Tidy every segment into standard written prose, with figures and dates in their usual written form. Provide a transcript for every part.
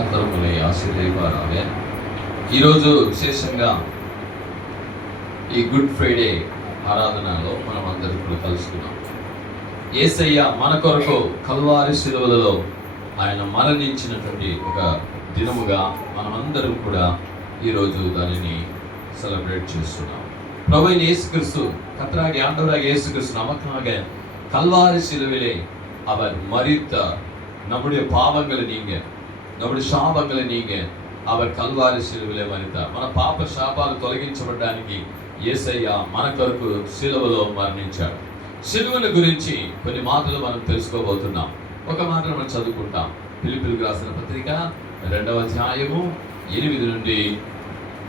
కర్తరములై ఆశీర్వదింపారామె. ఈరోజు విశేషంగా ఈ గుడ్ ఫ్రైడే ఆరాధనలో మనం అందరూ కూడా కలుసుకున్నాం. యేసయ్య మన కొరకు కల్వారి శిలువలలో ఆయన మరణించినటువంటి ఒక దినముగా మనమందరం కూడా ఈరోజు దానిని సెలబ్రేట్ చేస్తున్నాం. ప్రభువైన యేசுகிறிஸ்து கர்த்தராகிய ஆண்டவராகிய இயேசுகிறிஸ்து நமக்காக கல்வாரி சிலுவிலே அவர் மரித்தார். நம்முடைய பாவங்களை நீங்க, நம்முடைய శాపங்களை நீங்க அவர் కల్వారి సిలువలో మరితారు. మన పాప శాపాలు తొలగించబడడానికి యేసయ్య మన కొరకు సిలువలో మరణించాడు. సిలువను గురించి కొన్ని మాటలు మనం తెలుసుకోబోతున్నాం. ఒక మాట మనం చదువుకుంటాం. ఫిలిప్పీయులకు రాసిన పత్రిక 2వ అధ్యాయము 8 నుండి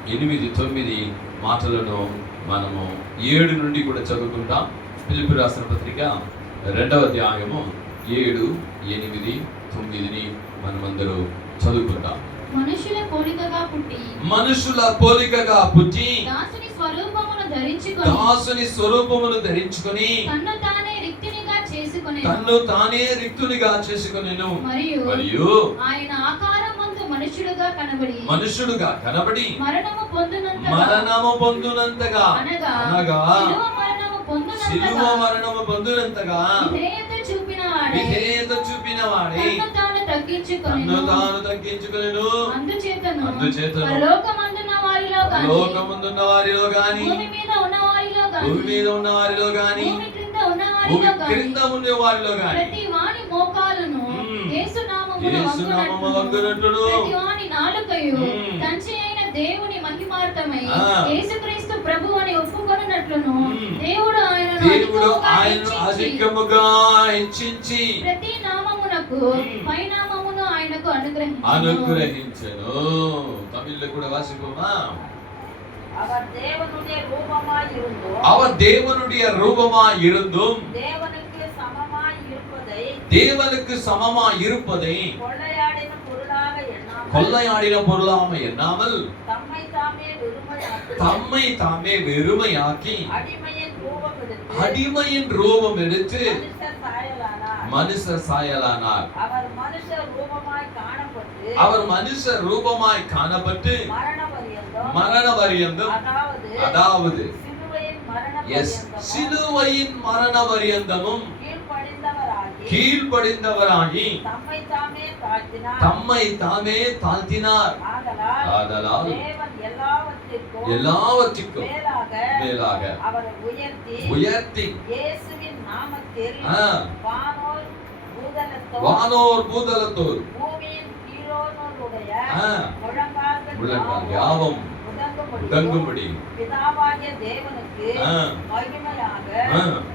9 మాటలను మనము 7 నుండి కూడా చదువుకుంటాం. ఫిలిప్పీయులకు రాసిన పత్రిక 2వ అధ్యాయము 7, 8, 9 మనమందరూ చదువుకుంటాం. మనుషుల పోలికగా పుట్టి దాసుని స్వరూపమును ధరించుకొని తన్ను తానే రిక్తునిగా చేసుకొనెను. మరియు ఆయన ఆకారమందు మనుషుడుగా కనబడి మరణము పొందునంతగా అనగా శిలువ మరణము పొందునంతగా విధేయత చూపినవాడే తన్ను తాను తగ్గించుకొనెను. అందుచేతను లోకమందున్న వారిలో గాని, భూమి మీద ఉన్న వారిలో గాని, భూమి క్రింద ఉన్న వారిలో గాని ప్రతి వాని మోకాలును యేసు నామమున వంగునట్టును, ప్రతి వాని నాలుకయు తంచి అయిన దేవుని మహిమార్థమై యేసుక్రీస్తు ప్రభువు అని ఒప్పుకొనున్నట్లును దేవుడు ఆయనను అధికముగా హెచ్చించి ప్రతి నామమునకు పైనామమును ఆయనకు అనుగ్రహించెను. తమిళ్లో కూడా వాసిపోమా. அவர் தேவனுடைய ரூபமாய் இருந்தும் தேவனுக்கு சமமாய் இருப்பதை கொள்ளையாடின பொருளாக எண்ணாமல் தம்மை தாமே வெறுமையாக்கி அடிமையின் ரூபம் எடுத்து மனுஷ சாயலானார். அவர் மனுஷ ரூபமாய் காணப்பட்டு மரண பரியந்தம், அதாவது சிலுவையின் மரண பரியந்தமும் கீழ்ப்படிந்தவராகி தம்மை தாமே தாழ்த்தினார். ஆதலால் எல்லாவற்றிற்கும் மேலாக உயர்த்தி வானோர் பூதலத்தோர் முழங்கால் யாவும் உடங்கும்படி பிதாவாகிய தேவனுக்கு மகிமையாக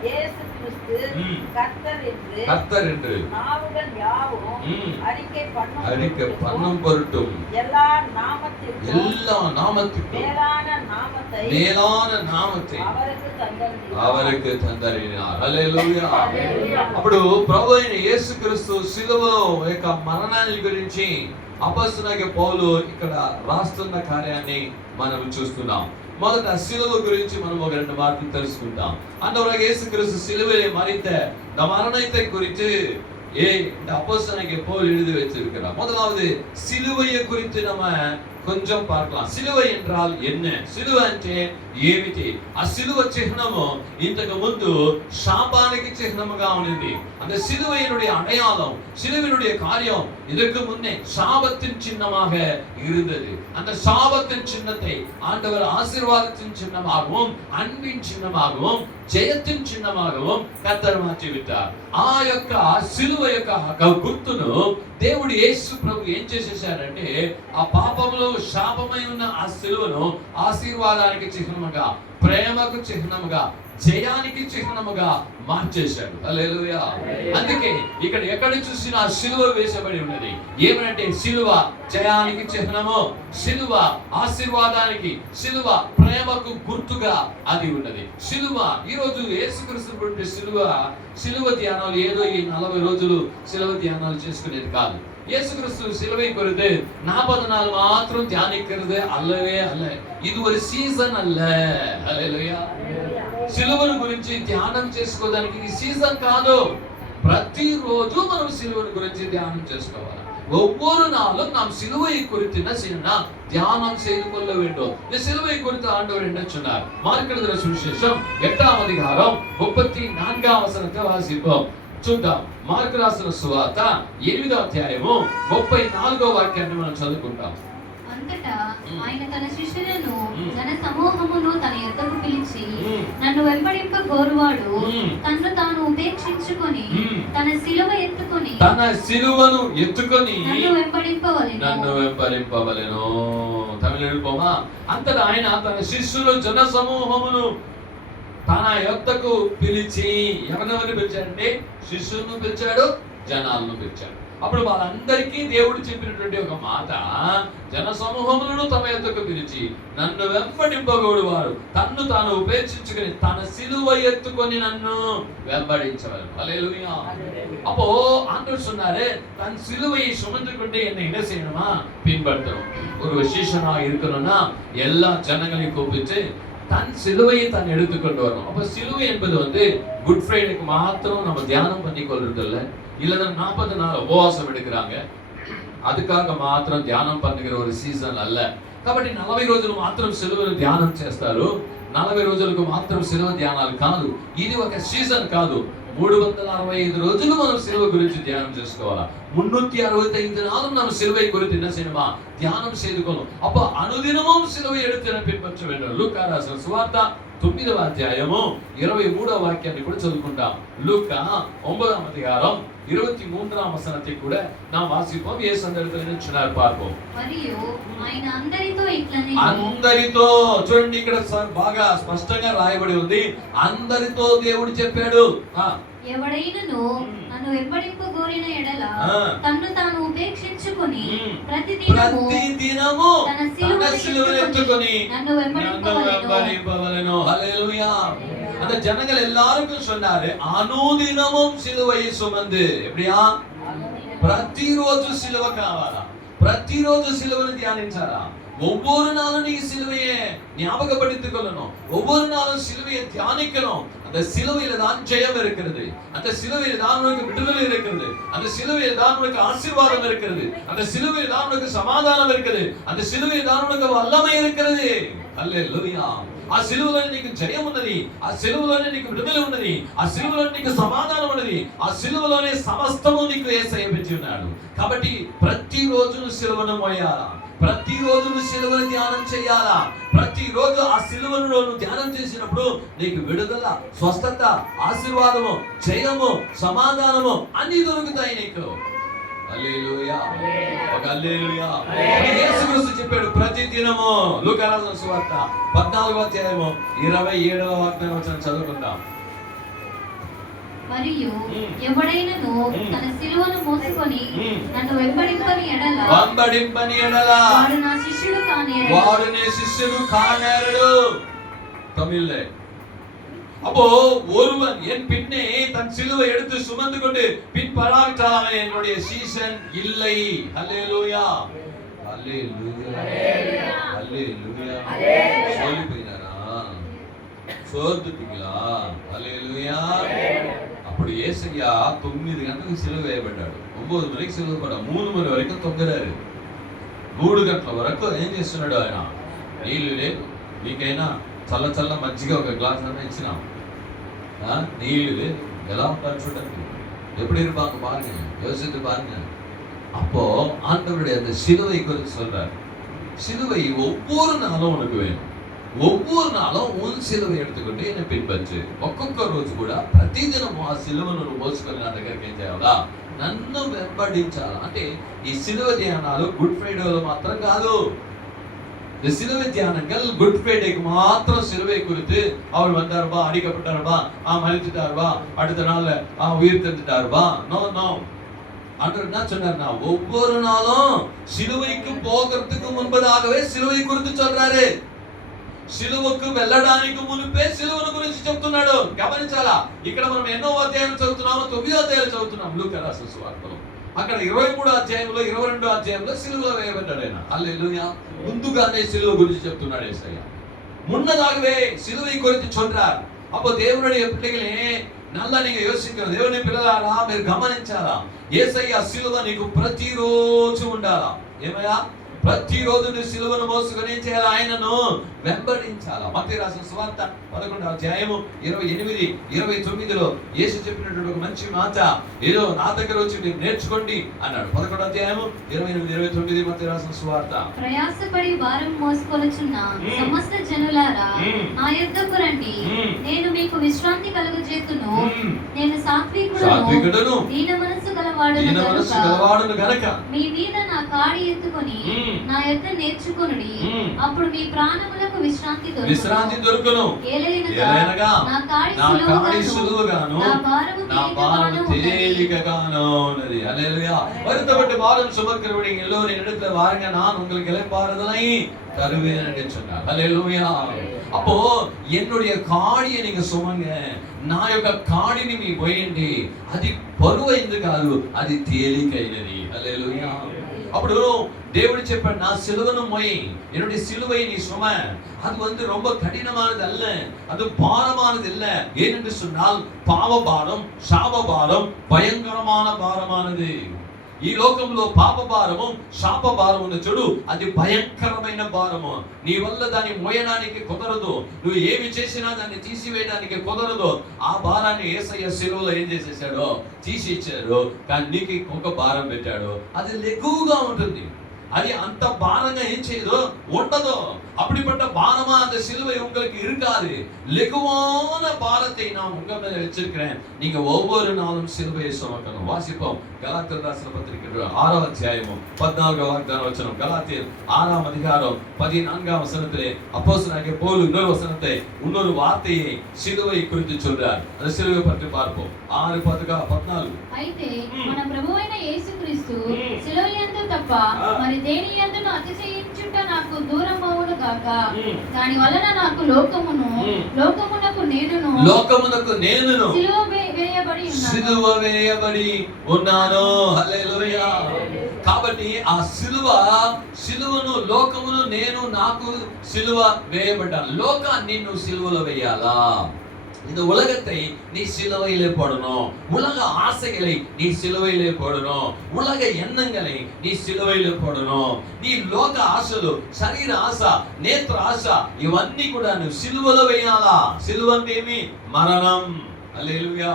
இயேசு கிறிஸ்து கர்த்தர் என்று நாவுகள் யாவும் அறிக்கை பண்ணும் பொருட்டும் எல்லா நாமத்திற்கும் மேலான நாமத்தை அவருக்கு தந்தறினார். హల్లెలూయా. అప్పుడు ప్రభువైన యేసుక్రీస్తు సిలువలో యొక్క మరణాన్ని గురించి అపొస్తలుడైన పౌలు ఇక్కడ రాస్తున్న కార్యాన్ని మనం చూస్తున్నాం. మొదట సిలువ గురించి మనం ఒక 2 మాటలు తెలుసుకుంటాం. ஆண்டவராக இயேசு கிறிஸ்து சிலுவையிலே மரித்த இந்த மரணத்தை குறித்து இந்த அப்போஸ்தலனாகிய பவுல் எழுதி வச்சிருக்கிறார். முதலாவது సిలువயை குறித்து நம்ம కొంచెం பார்க்கலாம். సిలువ என்றால் என்ன? సిలువ అంటే ఏమిటి? ఆ సిలువ చిహ్నము ఇంతకు ముందు శాపానికి చిహ్నముగా ఉంది. அந்த சிலுவையினுடைய அடையாளம், சிலுவையினுடைய காரியம் இதற்கு முன்னே சாபத்தின் சின்னமாக இருந்தது. அந்த சாபத்தின் சின்னத்தை ஆண்டவர் ஆசீர்வாதத்தின் சின்னமாகவும் அன்பின் சின்னமாகவும் జయத்தின் చిహ్నమాகவும் కర్తరు మార్చి విட்டார். ఆ యొక్క సిలువ యొక్క గుర్తును దేవుడు యేసు ప్రభు ఏం చేసేశారంటే ఆ పాపములో శాపమై ఉన్న ఆ సిలువను ఆశీర్వాదానికి చిహ్నముగా, ప్రేమకు చిహ్నముగా, జయానికి చిహ్నముగా మార్చేశాడు. హల్లెలూయా. అందుకే ఇక్కడ ఎక్కడ చూసినా సిలువ వేసబడి ఉన్నది. ఏమనంటే సిలువ జయానికి చిహ్నము, సిలువ ఆశీర్వాదానికి, సిలువ ప్రేమకు గుర్తుగా అది ఉన్నది. సిలువ ఈరోజు యేసుక్రీస్తు పుట్టిన సిలువ ధ్యానాలు ఏదో ఈ 40 రోజులు సిలువ ధ్యానాలు చేసుకునేది కాదు. இயேசுகிறிஸ்து சிலுவை குறித்து 40 நாள் மாத்திரம் தியானிக்கிறது அல்லவே அல்ல. இது ஒரு సీజన్ அல்ல. హల్లెలూయా. సిలువను గురించి ధ్యానం చేసుకోవడానికి ఇది సీజన్ కాదు. ప్రతిరోజు మనం సిలువను గురించి ధ్యానం చేసుకోవాలి. ஒவ்வொரு நாளும் நாம் சிலுவை குறித்து என்ன செய்யணும்னா தியானம் செய்து கொள்ள வேண்டும். இந்த சிலுவை குறித்து ஆண்டவர் என்ன சொன்னார்? மார்க் எழுதின சுவிசேஷம் 8ஆம் அதிகாரம் 34ஆம் வசனத்தை வாசிப்போம். చూద్దాం. మార్కు రాసిన సువార్త 8వ అధ్యాయము 34వ వాక్యాన్ని మనం చదువుకుంటాం. అంతటా ఆయన తన శిష్యులను జన సమూహమును తన యొద్దకు పిలిచి, నన్ను వెంబడింప గోరువాడు తన్ను తాను ఉపేక్షించుకొని తన సిలువ ఎత్తుకొని నన్ను వెంబడింపవలెను. తమిళ పోమా. అంతటా ఆయన తన శిష్యులు జన సమూహమును తన యొద్దకు పిలిచి, ఎవరెవరిని పిలిచాడంటే శిష్యులను పిలిచాడు, జనాలను పిలిచాడు. అప్పుడు వాళ్ళందరికీ దేవుడు చెప్పినటువంటి ఒక మాట, జన సమూహములను తమ యొద్దకు పిలిచి నన్ను వెంబడింపగోడు వారు తన్ను తాను ఉపేక్షించుకొని తన సిలువ ఎత్తుకొని నన్ను వెంబడించవలెను. హల్లెలూయా. அப்போ ஆண்டவர் சொன்னாரு, தன் சிலுவையை சுமந்து கொண்டு என்னை என்ன செய்யணுமா? பின்பற்றணும். ஒரு விசேஷனா இருக்கணும்னா எல்லா ஜனங்களையும் கூப்பிட்டு தன் சிலுவையை தான் எடுத்துக்கொண்டு வரணும். அப்ப சிலுவை என்பது குட் ஃப்ரைடேக்கு மாத்திரம் நம்ம தியானம் பண்ணி கொள்றது இல்ல. இல்லைன்னா 40 நாள் உபவாசம் எடுக்கிறாங்க, அதுக்காக మాత్రం ధ్యానం பண்ணுகிற ஒரு సీజన్ అల్ల. కాబట్టి 40 రోజులు మాత్రం సిలువను ధ్యానం చేస్తారు. 40 రోజులకు మాత్రం సిలువ ధ్యానాలు కాదు. ఇది ఒక సీజన్ కాదు. 365 రోజులు మనం సిలువ గురించి ధ్యానం చేసుకోవాలా. 365 நாளும் நம்ம சிலுவை குறித்து என்ன செய்யணுமா? தியானம் செய்து கொள்ளும். அப்ப అనుదినமும் சிலுவை எடுத்து பின்பற்ற வேண்டும். లూకా రాసిన సువార్త 9వ అధ్యాయము 23వ వాక్యాన్ని కూడా చదువుకుంటాం. లూకా 9వ అధ్యాయం 23వ వచనத்தை கூட நாம் வாசிப்போம். యేసు అందరితో ఏం చెప్తున్నారు పార్పం. మరియు ఆయన అందరితో ఇట్లనే, అందరితో చూడండి, ఇక్కడ బాగా స్పష్టంగా రాయబడి ఉంది. అందరితో దేవుడు చెప్పాడు, ఎవడైనను నన్ను వెంబడింపగోరిన ఎడల తన్ను తాను ఉపేక్షించుకొని ప్రతిదినము తన సిలువ ఎత్తుకొని నన్ను వెంబడింపవలెను. హల్లెలూయా. அந்த ஜனங்கள் எல்லாருக்கும் சொன்னாரு, అనుదినமும் సిలువயை సుమందు. எப்படியா? ప్రతిరోజు సిలువ కావాలా, ప్రతిరోజు సిలువను ధ్యానించాలా. ஒவ்வொரு நாளும் நீ சிலுவையை ஞாபகப்படுத்திக் கொள்ளணும். ஒவ்வொரு நாளும் சிலுவையை தியானிக்கணும். அந்த சிலுவையில தான் ஜெயம் இருக்கிறது, அந்த சிலுவையில தான் உனக்கு விடுதலை இருக்கிறது, அந்த சிலுவையில தான் உனக்கு ஆசீர்வாதம் இருக்கிறது, அந்த சிலுவையில தான் உனக்கு சமாதானம் இருக்குது, அந்த சிலுவையில தான் உனக்கு வல்லமை இருக்கிறது. హల్లెలూయా. ఆ సిలువలో నీకు జయం ఉన్నది, ఆ సిలువలోనే నీకు విడుదల ఉన్నది, ఆ సిలువలో నీకు సమాధానం ఉన్నది, ఆ సిలువలోనే సమస్తము నీకు యేసయ్య పెట్టి ఉన్నాడు. కాబట్టి ప్రతిరోజు సిలువను మోయాలా, ప్రతిరోజు సిలువను ధ్యానం చేయాలా. ప్రతిరోజు ఆ సిలువను ధ్యానం చేసినప్పుడు నీకు విడుదల, స్వస్థత, ఆశీర్వాదము, జయము, సమాధానము అన్ని దొరుకుతాయి నీకు. హల్లెలూయా. ఒక హల్లెలూయా. యేసుక్రీస్తు చెప్పాడు ప్రతిదినము. లూకా రాసిన సువార్త 14వ అధ్యాయము 27వ వచనం చదువుకుందాం. మరియు ఎవడైనను తన సిలువను మోసుకొని నన్ను వెంబడింపని ఎడల వాడు నా శిష్యుడు కానేరడు. వాడు నీ శిష్యుడు కానేరడు. தமிழ்ல. அப்போ ஒருவன் என் பின்னே தன் சிலுவை எடுத்து சுமந்து கொண்டு பின் பராவிட்டால் அவன் என்னுடைய சீசன் இல்லை. ஹல்லேலூயா. ஹல்லேலூயா. ஹல்லேலூயா. சொல்லி போயினாரா? சோர்ந்துட்டீங்களா? ஹல்லேலூயா. அப்படி యేసయ్య 9 గంటలకు సిలువ వేయబడ్డాడు. 9 మணிకి సిలువ పడ్డాడు. 3 మణి వరకు తొందరారు. 3 గంటల వరకు ఏం చేస్తున్నాడు ఆయన? నీళ్ళు లేదు, నీకైనా చల్ల చల్ల మజ్జిగ ఒక గ్లాస్ అన్న ఇచ్చినాం, నీళ్ళు లేదు, ఎలా ఉంటారు చూడండి, எப்படி இருப்பாங்க பாருங்க, யோசித்து பாருங்க. அப்போ ஆண்டவருடைய அந்த சிலுவை குறித்து சொல்றாரு. சிலுவை ஒவ்வொரு நாளும் உனக்கு வேணும். ஒவ்வொரு நாளும் உன் సిలుவை எடுத்துக்கிட்டு என்னை பின்பற்று. ఒక్కొక్క రోజు కూడా ప్రతిదినము ఆ సిలువను నువ్వు మోసుకొని నా దగ్గరికి ఏం చేయాలా? నన్ను వెంబడించాలా. అంటే ఈ సిలువ ధ్యానాలు గుడ్ ఫ్రైడేలో మాత్రం కాదు. இந்த சிலுவை தியானங்கள் குட் ஃப்ரைடேக்கு மாத்திரம் சிலுவை குறித்து அவர் வந்தாருப்பா, அடிக்கப்பட்டாருப்பா, மரித்துட்டாருப்பா, அடுத்த நாள்ல உயிர் தந்துட்டாருப்பா. No no. ஆண்டவர் என்ன சொன்னார்னா, ஒவ்வொரு நாளும் சிலுவைக்கு போகிறதுக்கு முன்பதாகவே சிலுவை குறித்து சொல்றாரு. సిలువకు వెళ్ళడానికి మునిపే సిలువను గురించి చెప్తున్నాడు. గమనించాలా, ఇక్కడ మనం ఎన్నో అధ్యాయం చదువుతున్నామో? 9వ అధ్యాయం చదువుతున్నాం లూకా రాసిన సువార్తలో. అక్కడ 23వ అధ్యాయంలో 22వ అధ్యాయంలో సిలువలో వేయబడ్డాడు ఆయన. హల్లెలూయా. ముందుగానే సిలువ గురించి చెప్తున్నాడు యేసయ్య. முன்னதாகவே சிலுவை குறித்து சொல்றார். அப்போ தேவனுடைய பிள்ளைகளே, నల్లా నీకు యోచించాలి. దేవుని పిల్లలారా మీరు గమనించాలా, యేసయ్య సిలువ నీకు ప్రతిరోజు ఉండాలా. ఏమయ్యా, ప్రతిరోజు నువ్వు సిలువను మోసుకొని ఏం చేయాలి? ఆయనను వెంబడించాలా. మత్తయి రాసిన సువార్త 11వ అధ్యాయము 28, 29లో యేసు చెప్పినటువంటి ఒక మంచి మాట, ఏదో నా దగ్గర వచ్చి మీరు నేర్చుకోండి అన్నాడు. 11వ అధ్యాయము 28, 29 మత్తయి రాసిన సువార్త. ప్రయాసపడి భారం మోసుకొనుచున్న సమస్త జనులారా నా యొద్దకు రండి, నేను మీకు విశ్రాంతి కలుగజేతును. నేను సాత్వికుడును దీన మనస్సు గలవాడును గనుక మీ మీద నా కాడి ఎత్తుకొని నా యొద్ద నేర్చుకొనుడి, అప్పుడు మీ ప్రాణములకు విశ్రాంతి దొరుకును. ఏలయనగా నా కాడి సులువుగాను నా భారము తేలికగాను ఉన్నది. హల్లెలూయా. வருத்தப்பட்டு பாரம் சுமக்கிறவர்கள் எல்லோரும் என்னிடத்துல வாருங்க, நான் உங்களுக்கு இளைப்பாறுதலை தருவேன் என்று சொன்னார். ஹல்லேலூயா. அப்போ என்னுடைய కాడిని நீங்க సుమంగ, నా యొక్క కాడిని మీ పోయండి, అది బరువైంది కాదు, అది తేలికైనది. హల్లెలూయా. అప్పుడు దేవుడు చెప్పాడు, నా సిలువను మోయి, என்னுடைய சிலுவை நீ சும. அது ரொம்ப கடினமானது அல்ல, அது பாரமானது இல்ல. ஏனென்று சொன்னால் பாவ பாரம், சாப பாரம் భయంకరமான భారమానది. ఈ లోకంలో పాప భారము, శాప భారము చూడు, అది భయంకరమైన భారము. నీ వల్ల దాన్ని మోయడానికి కుదరదు, నువ్వు ఏమి చేసినా దాన్ని తీసివేయడానికి కుదరదు. ఆ భారాన్ని యేసయ్య సిలువలో ఏం చేసేసాడో తీసి ఇచ్చాడు. కానీ నీకు ఇంకొక భారం పెట్టాడు, అది లెగువుగా ఉంటుంది. அது அந்த பாரங்க ஏன் செய்தோ ஒட்டதோ அப்படிப்பட்ட பாரமா அந்த சிலுவை உங்களுக்கு இருக்காது. லெகுவான பாரத்தை நான் உங்க மேல வச்சிருக்கிறேன், நீங்க ஒவ்வொரு நாளும் சிலுவையை சுமக்கணும். வாசிப்போம் கலாத்தியர் ராసిన పత్రిక 6వ అధ్యాయము 14వ వాగ్దాన వచనం. கலாத்தியர் 6ஆம் அதிகாரம் 14ஆம் வசனத்திலே அப்போஸ்தலனாகிய பவுல் இன்னொரு வசனத்தை, இன்னொரு வார்த்தையை சிலுவை குறித்து சொல்றார். அந்த சிலுவை பற்றி பார்ப்போம். 6:14. అయితే మన ప్రభువైన యేసుక్రీస్తు సిలువయందు తప్ప మరి దేని యందును అతిశయించుట నాకు దూరమవును గాక. దాని వలన నాకు లోకమునకు నేనును సిలువ వేయబడి ఉన్నాను. హల్లెలూయా. కాబట్టి ఆ సిలువను లోకమును నేను నాకు సిలువ వేయబడ్డాను. లోకాన్ని నువ్వు సిలువలో వేయాలా? இந்த உலகத்தை நீ சிலுவையிலே போடணும். உலக ஆசைகளை நீ சிலுவையிலே போடணும். உலக எண்ணங்களை நீ சிலுவையிலே போடணும். నీ లోక ఆశలు, శరీర ఆశ, నేత్ర ఆశ ఇవన్నీ కూడా నువ్వు సిలువలో వేయాలా. సిలువ అంటే ఏమి? మరణం. హల్లెలూయా.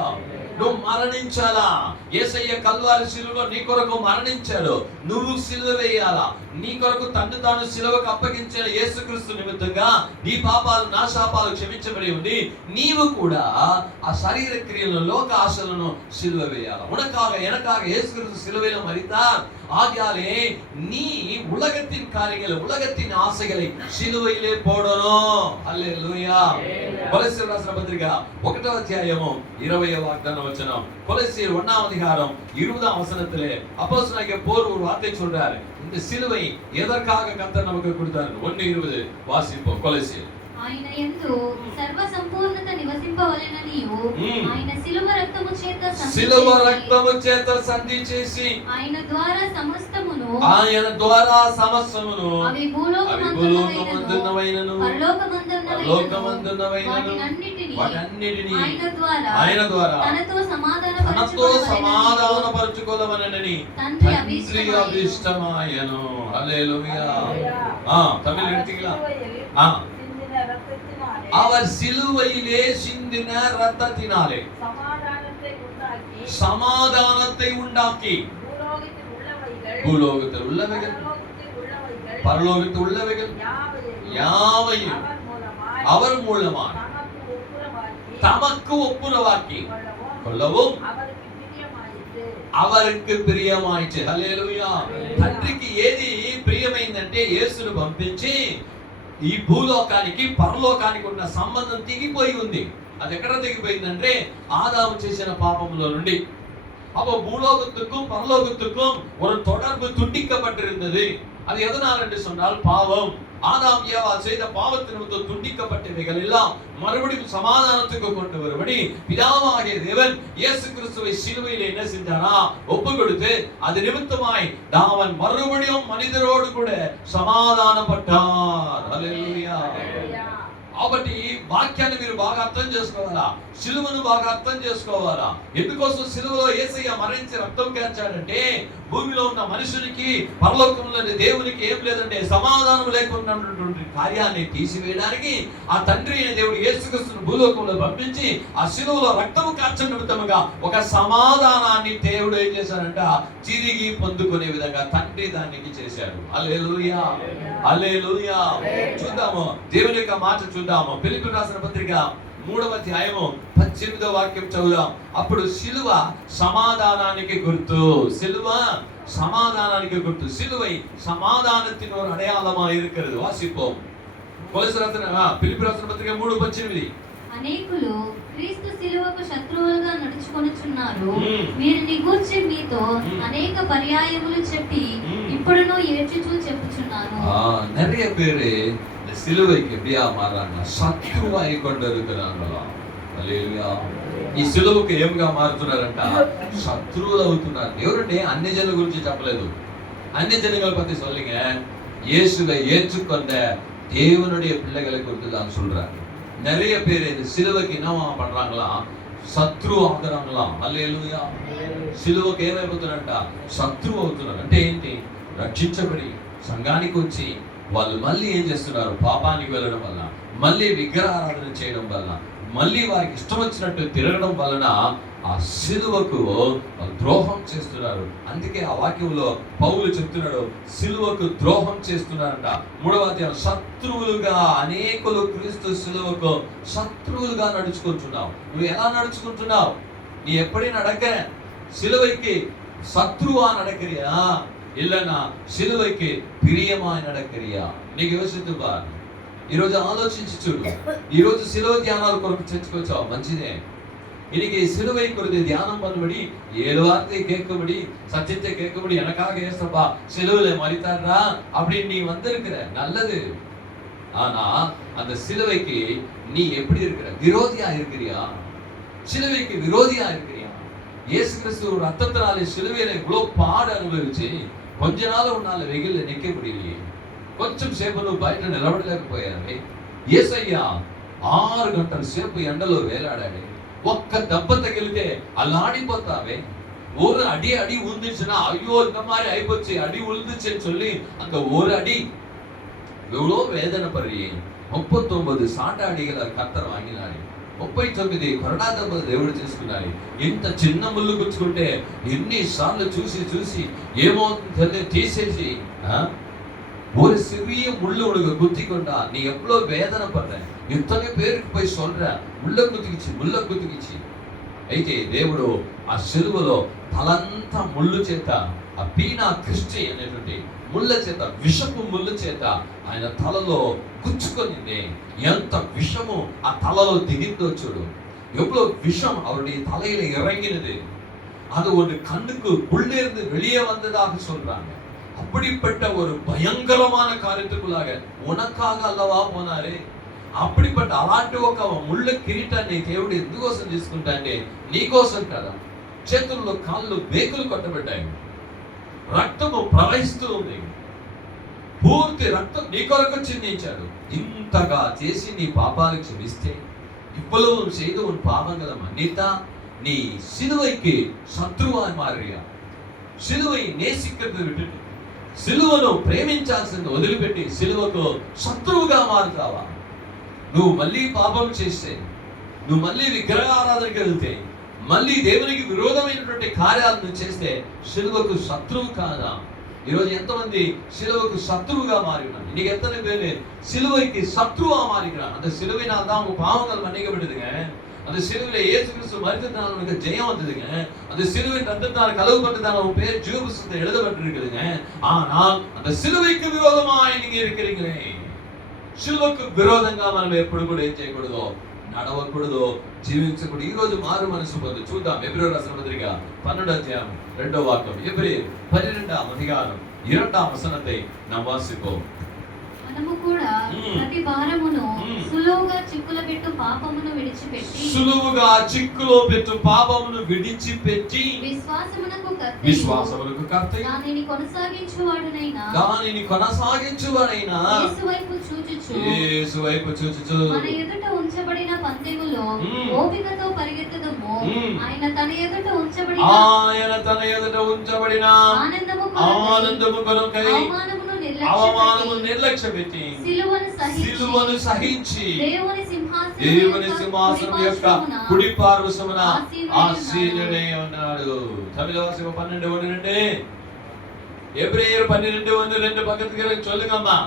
నువ్వు మరణించాలా. యేసయ్య కల్వారి సిలువలో నీ కొరకు మరణించాడు, నువ్వు సిలువ వేయాలా. నీ కొరకు తన్ను తాను సిలువకు అప్పగించిన యేసుక్రీస్తు నిమిత్తంగా నీ పాపాలు, నా శాపాలు క్షమించబడి ఉంది. నీవు కూడా ఆ శరీర క్రియలను, లోక ఆశలను సిలువ వేయాలా. உனக்காக எனக்காக இயேசுகிறிஸ்து சிலுவையில் மரித்தார். ஆகையாலே நீ உலகத்தின் காரியங்களை, உலகத்தின் ஆசைகளை சிலுவையிலே போடணும். హల్లెలూయా. కొలస్సీయులకు రాసిన పత్రిక 1వ అధ్యాయము 20వ వాగ్దాన వచనం. కొలస్సీయులు 1ஆம் அதிகாரம் 20ஆம் வசனத்திலே அப்போஸ்தலனாகிய பவுல் ஒரு வார்த்தை சொல்றார். இந்த சிலுவை எதற்காக கர்த்தர் நமக்கு கொடுத்தார்? 1:20 வாசிப்போம். కొలస్సీయులు. ఆయన యందు సర్వ సంపూర్ణత నివసింపవలెననియు ఆయన శిలువ రక్తము చేత సంధి చేసి ఆయన ద్వారా సమస్తమును అవి భూలోకమందున్నవైనను పరలోకమందున్నవైనను వాటన్నిటిని ఆయన ద్వారా తనతో సమాధానపరచుకోవలెనని తండ్రి అభిష్టమాయెను. హల్లెలూయా. తమిళ్ எடுத்தீங்களா? அவர் சிலுவையிலே சிந்தின இரத்தத்தினாலே சமாதானத்தை உண்டாக்கி பூலோகத்தில் உள்ளவைகள் பரலோகத்தில் உள்ளவைகள் யாவையும் அவர் மூலமாக தமக்கு ஒப்புரவாக்கி கொள்ளவும் அவருக்கு ప్రియమైంది. హల్లెలూయా. తండ్రికి ఏది ప్రియమైందంటే యేసును పంపించి ఈ భూలోకానికి పరలోకానికి ఉన్న సంబంధం తెగిపోయి ఉంది. అది ఎక్కడ తెగిపోయిందంటే ఆదాము చేసిన పాపములో నుండి. அப்போ பூலோகத்துக்கும் பரலோகத்துக்கும் ஒரு தொடர்பு துண்டிக்கப்பட்டிருந்தது. அது எதனால் என்று சொன்னால் பாவம். ஆதாம் ஏவாள் செய்த பாவத்தின் நிமித்தம் துண்டிக்கப்பட்டவைகள் எல்லாம் மறுபடியும் சமாதானத்துக்கு கொண்டு வரும்படி பிதாவாகிய தேவன் இயேசு கிறிஸ்துவை சிலுவையில் என்ன செஞ்சாரா? ஒப்பு கொடுத்து அது நிமித்தமாய் அவன் மறுபடியும் மனிதரோடு கூட சமாதானப்பட்டார். ஹல்லேலூயா. కాబట్టి వాక్యాన్ని మీరు బాగా అర్థం చేసుకోవాలా, సిలువను బాగా అర్థం చేసుకోవాలా. ఎందుకోసం సిలువలో యేసయ్య మరణించి రక్తం కార్చాడంటే భూమిలో ఉన్న మనుషునికి పరలోకంలోని దేవునికి ఏం లేదంటే సమాధానం లేకున్నటువంటి కార్యాన్ని తీసివేయడానికి ఆ తండ్రి అయిన దేవుడు యేసుక్రీస్తును భూలోకంలో పంపించి ఆ సిలువలో రక్తము కార్చడం నిమిత్తముగా ఒక సమాధానాన్ని దేవుడు ఏం చేశాడంట, తిరిగి పొందుకునే విధంగా తండ్రి దానికి చేశాడు. హల్లెలూయా, హల్లెలూయా. చూద్దాము దేవుని యొక్క మాట చూద్దాము. ఫిలిప్పీయులకు రాసిన పత్రిక 3వ అధ్యాయము 18వ వాక్యం చదువుదాం. అప్పుడు సిలువ సమాధానానికి గుర్తు, సిలువ சமாதானாనికి గుర్తు, சிலுவை சமாதானத்தின் ஒரு அடையாளமா இருக்கிறது. வாசிப்போம். ఫిలిప్పీయులకు రాసిన పత్రిక 3:18. అనేకులు క్రీస్తు సిలువకు శత్రువులుగా నడుచుకొనుచున్నారు. వీరిని గూర్చి మీతో అనేక పర్యాయములు చెప్పి ఇప్పుడును ఏడ్చుచూ చెప్పుచున్నాను. நிறைய பேர் இந்த சிலுவைக்கு எப்படியா மாறாங்க, శత్రువాయి கொண்டிருக்கிறாங்களா. హల్లెలూయా. ఈ సిలువకు ఏమిగా మారుతున్నారంట, శత్రువులు అవుతున్నారు. ఎవరంటే అన్ని జనుల గురించి చెప్పలేదు. అన్ని జనங்களை பத்தி சொல்லுங்க. இயேசுவை ஏற்றுக்கொண்ட தேவனுடைய பிள்ளைகளை குறித்து தான் சொல்றாங்க. நிறைய பேர் இந்த சிலுவைக்கு என்னவா பண்றாங்களா, శత్రు అవుతున్నాங்களா. హల్లెలూయా. సిలువకు ఏమైపోతున్నారంట, శత్రువు అవుతున్నారు. అంటే ఏంటి, రక్షించబడి సంఘానికి వచ్చి వాళ్ళు మళ్ళీ ఏం చేస్తున్నారు, పాపానికి వెళ్ళడం వల్ల, మళ్ళీ విగ్రహారాధన చేయడం వల్ల, మళ్ళీ వారికి ఇష్టం వచ్చినట్టు తిరగడం వలన ఆ సిలువకు ద్రోహం చేస్తున్నారు. అందుకే ఆ వాక్యంలో పౌలు చెప్తున్నాడు, సిలువకు ద్రోహం చేస్తున్నారంట. 3వ అధ్యాయం, శత్రువులుగా అనేకులు క్రీస్తు సిలువకు శత్రువులుగా నడుచుకుంటున్నావు. నువ్వు ఎలా నడుచుకుంటున్నావు? நீ எப்படி நடக்கிற? சிலுவைக்கு சத்ருவா நடக்கிறியா இல்லனா సిలువైకి ప్రియమాయి நடக்கிறிయా? నీకు యోచించు బార్. ఈరోజు ఆలోచించి చూడు. ఈరోజు సిలువ ధ్యానాల కొరకు చర్చకొచ్చావు, మంచిదే. இன்னைக்கு சிலுவை குறித்து தியானம் பண்ணும்படி, 7 வார்த்தை கேட்கும்படி, சத்தியத்தை கேட்கும்படி, எனக்காக ஏசப்பா சிலுவையில மரித்தாரா அப்படின்னு நீ வந்திருக்கிற, நல்லது. ஆனா அந்த சிலுவைக்கு நீ எப்படி இருக்கிற? விரோதியா இருக்கிறியா? சிலுவைக்கு விரோதியா இருக்கிறியா? இயேசு கிறிஸ்து ரத்தத்தினாலே சிலுவையில இவ்வளவு பாடு அனுபவிச்சு కొంచె నాలు ఉన్నా వెగిలి నిక్కే முடியலையே. కొంచెం సేపు నువ్వు బయట నిలబడలేకపోయావే. యేసయ్య 6 గంటల సేపు ఎండలో వేలాడాడే. ఒక్క దెబ్బ తగిలితే అల్లాడిపోతావే. ஒரு அடி உழுந்துச்சுன்னா ஐயோ இந்த மாதிரி ஆயிப்போச்சு, அடி உழுந்துச்சுன்னு சொல்லி அந்த ஒரு அடி எவ்வளோ வேதனை படுறீ. 39 సాటాడిగల కత్తెర వాంగినాడు. 39 కొరడా దెబ్బలు దేవుడు చేసుకున్నాడు. ఇంత చిన్న ముళ్ళు గుచ్చుకుంటే ఎన్నిసార్లు చూసి ఏమవుతుందో తీసేసి ஒரு சிறிய முள்ளு உனக்கு குத்திக்கொண்டா நீ எவ்வளவு வேதனை படுற. இத்தனை பேருக்கு போய் சொல்ற, ముళ్ళ గుతికిచ్చి. అయితే దేవుడు ఆ సిలువలో తలంతా ముళ్ళు చేత, ఆ పీనా క్రిస్టి అనేటువంటి ముళ్ళ చేత, విషపు ముళ్ళు చేత ఆయన తలలో గుచ్చుకొనింది. ఎంత విషము ఆ తలలో దిగిందో చూడు. எவ்வளவு விஷம் அவருடைய தலையில இறங்கினது. அது ஒரு கண்ணுக்கு உள்ளே இருந்து வெளியே வந்ததாக சொல்றாங்க. அப்படிப்பட்ட ஒரு பயங்கரமான కార్యத்துக்குள்ளாக உனக்காக அல்லவா పోనారే. அப்படிப்பட்ட అలాంటి ఒక ముళ్ళ కిరీటాన్ని దేవుడు ఎందుకోసం తీసుకుంటాంటే నీకోసం కదా. చేతుల్లో కాళ్ళు బేకులు కొట్టబడ్డాయి, రక్తము ప్రవహిస్తూ ఉంది, పూర్తి రక్తం నీ కొరకు చిందించాడు. ఇంతగా చేసి నీ పాపాలు క్షమిస్తే இவ்வளவு செய்து உன் பாவங்களை மன்னித்தா நீ சிலுவைக்கு சத்ருவாய் மாறியா. சிலுவை நேசிக்கிறது விட்டுட்டு సిలువను ప్రేమించాల్సింది వదిలిపెట్టి సిలువకు శత్రువుగా మారుతావా? నువ్వు మళ్ళీ పాపం చేస్తే, నువ్వు మళ్ళీ విగ్రహారాధనకి వెళ్తే, మళ్ళీ దేవునికి విరోధమైనటువంటి కార్యాలను చేస్తే సిలువకు శత్రువు కాదా? ఈరోజు ఎంతమంది సిలువకు శత్రువుగా மாறி உன்னாங்க? இன்னைக்கு எத்தனை பேர் சிலுவைக்கு சத்ருவா மாறிக்கிறாங்க? அந்த சிலுவையினால் தான் உங்க பாவங்கள் மன்னிக்கப்படுதுங்க. அந்த சிலுவையில இயேசு கிறிஸ்து மரித்ததால் உனக்கு ஜெயம் வந்ததுங்க. அந்த சிலுவையின் ரத்தத்தால் கழுவப்பட்டதால் உன் பேர் ஜீவ புத்தகத்தில் எழுதப்பட்டிருக்குதுங்க. ஆனால் அந்த సిలువైకి విరోధమాయి நீங்க இருக்கிறீங்களே. సిలువకు విరోధంగా మనం ఎప్పుడు కూడా ఏం చేయకూడదు, నడవకూడదు, జీవించకూడదు. ఈ రోజు మారు మనసు పొందు. చూద్దాం ఎబ్రాయీయుల రాసిన పత్రిక 12వ అధ్యాయం 2వ వాక్యం. ఎబ్రాయీయులు 12వ అధ్యాయం 2వ వசனத்தை நாம் வாசிப்போம். మనము కూడా ప్రతి భారమును సులువుగా చిక్కుల పెట్టు పాపమును విడిచిపెట్టి సులువుగా చిక్కులో పెట్టు పాపమును విడిచిపెట్టి విశ్వాసమునకు కర్తయు దానిని కొనసాగించువాడైనా యేసు వైపు చూచుచు మన ఎదుట ఉంచబడిన పందెములో ఓపికతో పరిగెత్తదము. ఆయన తన ఎదుట ఉంచబడిన ఆనందము కొరకై అవమానము నిర్లక్ష్యపెట్టి సిలువను సహించి దేవుని సింహాసనం యొక్క కుడి పార్శ్వమున ఆసీనుడై ఉన్నాడు. తమిళవాసి 12:1 ఎబ్రేయర్ 12:1 పక్కకి చొల్లుగమ్మా.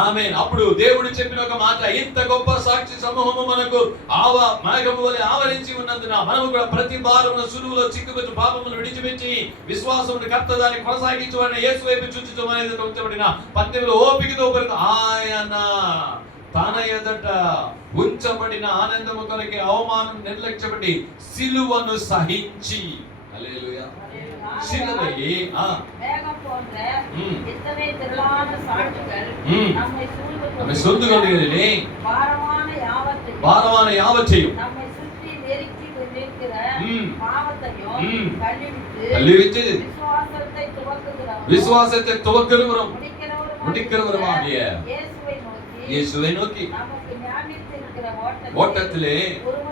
ఆమేన్. అప్పుడు దేవుడు చెప్పిన ఒక మాట, ఇంత గొప్ప సాక్షి సమూహము మనకు మేఘము వలె ఆవరించి ఉన్నందున మనము కూడా ప్రతి భారమున సులువులో చిక్కుకొచ్చు పాపమును విడిచిపెట్టి విశ్వాసమును కర్త దాన్ని కొనసాగించువాడిని యేసు వైపు చూచుచు మన ఎదుట ఉంచబడిన పందెములో ఓపికతో ఆయన తన ఎదుట ఉంచబడిన ఆనందము కొరకే అవమానం నిర్లక్ష్యపెట్టి సిలువను సహించి హల్లెలూయా சிலுவை மேகம் போன்ற இத்தனை திரளான சாட்சிகள் நம்மை சூழ்ந்து கொண்டிருக்கிறதே பாரமான யாவற்றையும் நம்மை சுற்றி நெருக்கி நிற்கிற பாவத்தையும் தள்ளிவிட்டு விசுவாசத்தை துவக்குகிறவரும் முடிக்கிறவருமாகிய இயேசுவை நோக்கி நமக்கு ஞானித்திருக்கிற ஓட்டத்திலே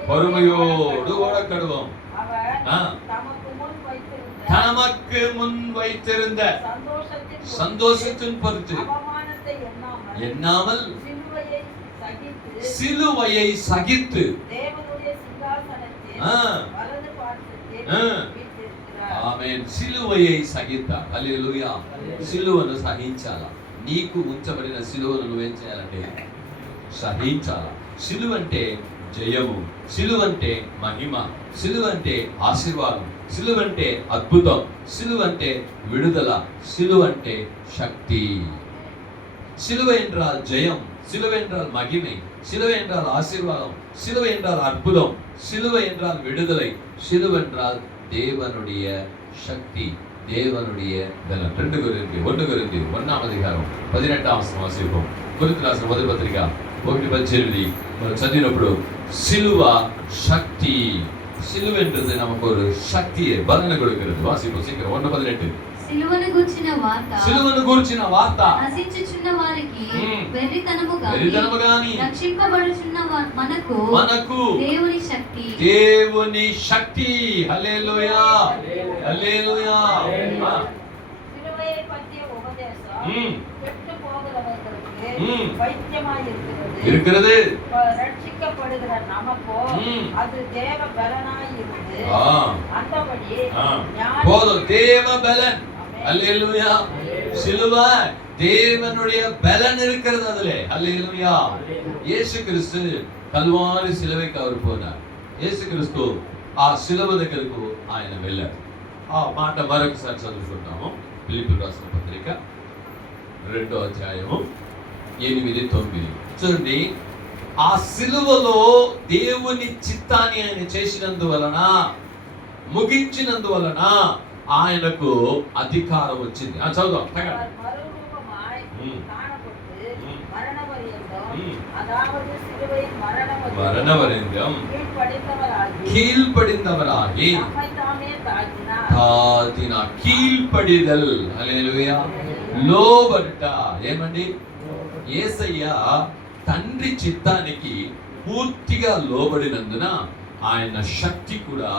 பொறுமையோடு ஓடக்கடுவோம். தமக்கு முன் வைத்திருந்த சந்தோஷத்தின் பொருட்டு எண்ணாமல் சிலுவையை சகித்து ఆమేన్ సిలువயை సహించాలి. హల్లెలూయా. సిలువను సహించాలా. నీకు ఉంచబడిన సిలువను నువ్వేం చేయాలంటే సహించాలా. సిలువ అంటే జయము, సిలువ అంటే మహిమ, సిలువ అంటే ఆశీర్వాదం, సిలువ అంటే అద్భుతం, సిలువ అంటే విడుదల, సిలువ అంటే శక్తి. சிலுவை என்றால் ஜெயம், சிலுவை என்றால் மகிமை, சிலுவை என்றால் ஆசீர்வாதம், சிலுவை என்றால் அற்புதம், சிலுவை என்றால் விடுதலை, சிலுவை என்றால் தேவனுடைய சக்தி, தேவனுடைய பலம். 2 கொரிந்தியர் 1 அதிகாరం 18వ వాక్యం కొరింథీయులకు రాసిన మొదటి పత్రిక 1:18 మనం చదివినప్పుడు సిలువ శక్తి. సిలువ என்றது நமக்கு ஒரு சக்தியை பலனை கொடுக்கிறது. வாசிப்போம் சீக்கிரம் 1:18. సిలువను గూర్చిన వార్త నశించుచున్న వారికి వెర్రితనముగాని రక్షింపబడుచున్న మనకు దేవుని శక్తి. హల్లెలూయా హల్లెలూయా. சிலுவையை பற்றிய உபதேசம் கெட்டு போகிறவர்களுக்கு வைத்தியமாய் இருக்கிறது. ரட்சிக்கப்படுகிற நமக்கோ அது தேவ பலனாய் இருந்து அந்தபடி போதும். தேவ பலன். ஹல்லேலூயா. சிலுவை தேவனுடைய பலன் இருக்கிறது அதுல. ஹல்லேலூயா. యేసు క్రీస్తు కల్వారి సిలువకి அவர் పోనారు. యేసు క్రీస్తు ఆ సిలువ దగ్గరకు ఆయన వెళ్ళారు. ఆ మాట మరొకసారి చదువుకుంటాము. ఫిలిప్పీయులకు రాసిన పత్రిక 2వ అధ్యాయము 8-9 చూడండి. ఆ సిలువలో దేవుని చిత్తాన్ని ఆయన చేసినందువలన, ముగించినందువలన ఆయనకు అధికారం వచ్చింది. చదువుదాం. మరణపర్యంతం కీழ்పడిందవరాగి తాతిన కీழ்పడిదల్. హల్లెలూయా. లోబడుట. ఏమండి? యేసయ్య తండ్రి చిత్తానికి పూర్తిగా లోబడినందున ఆయన శక్తి కూడా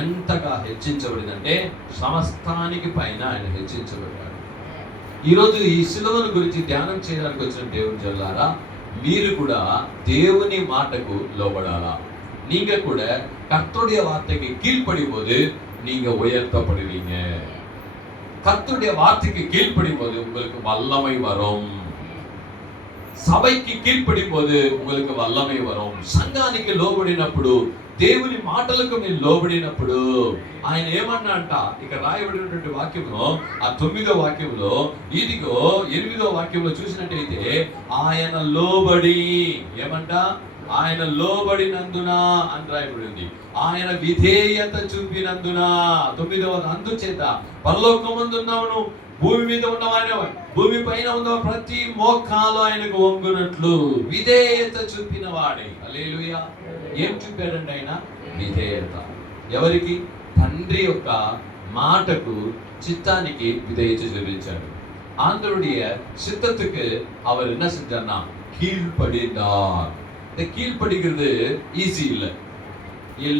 ఎంతగా హెచ్చించబడిందంటే సమస్తానికి పైన ఆయన హెచ్చించబడ్డాడు. ఈరోజు ఈ సిలువను గురించి ధ్యానం చేయడానికి వచ్చిన దేవుని జల్లారా, మీరు కూడా దేవుని మాటకు లోబడాలా. நீங்க கூட கர்த்தருடைய வார்த்தைக்கு கீழ்ப்படியும் போது நீங்க உயர்த்தப்படுவீங்க. கர்த்தருடைய வார்த்தைக்கு கீழ்ப்படியும் போது உங்களுக்கு வல்லமை வரும். సభకి కీழ்పడిపోదు உங்களுக்கு వల్లమే వరం. సంఘానికి లోబడినప్పుడు, దేవుని మాటలకు మీరు లోబడినప్పుడు ఆయన ఏమన్నా అంట, ఇక రాయబడినటువంటి వాక్యంలో ఆ 9వ వాక్యంలో, ఇదిగో 8వ వాక్యంలో చూసినట్టయితే ఆయన లోబడి ఏమంట, ఆయన లోబడినందున అని రాయబడింది. ఆయన విధేయత చూపినందున 9వ అందుచేత పరలోకమందున్నవను భూమి మీద ఉన్నవాడు, భూమి పైన ఉన్న ప్రతి మోకాలు ఆయనకు వంగునట్లు విధేయత చూపిన వాడే. హల్లెలూయా. ఏం చూపాడండి ఆయన? విధేయత. ఎవరికి? తండ్రి యొక్క మాటకు, சித்தானிக்கு விதையச்சு சொல்லிச்சாரு. ஆண்டவருடைய சித்தத்துக்கு அவர் என்ன செஞ்சார்னா கீழ்ப்படிந்தார். இந்த கீழ்ப்படிக்கிறது ஈஸி இல்ல.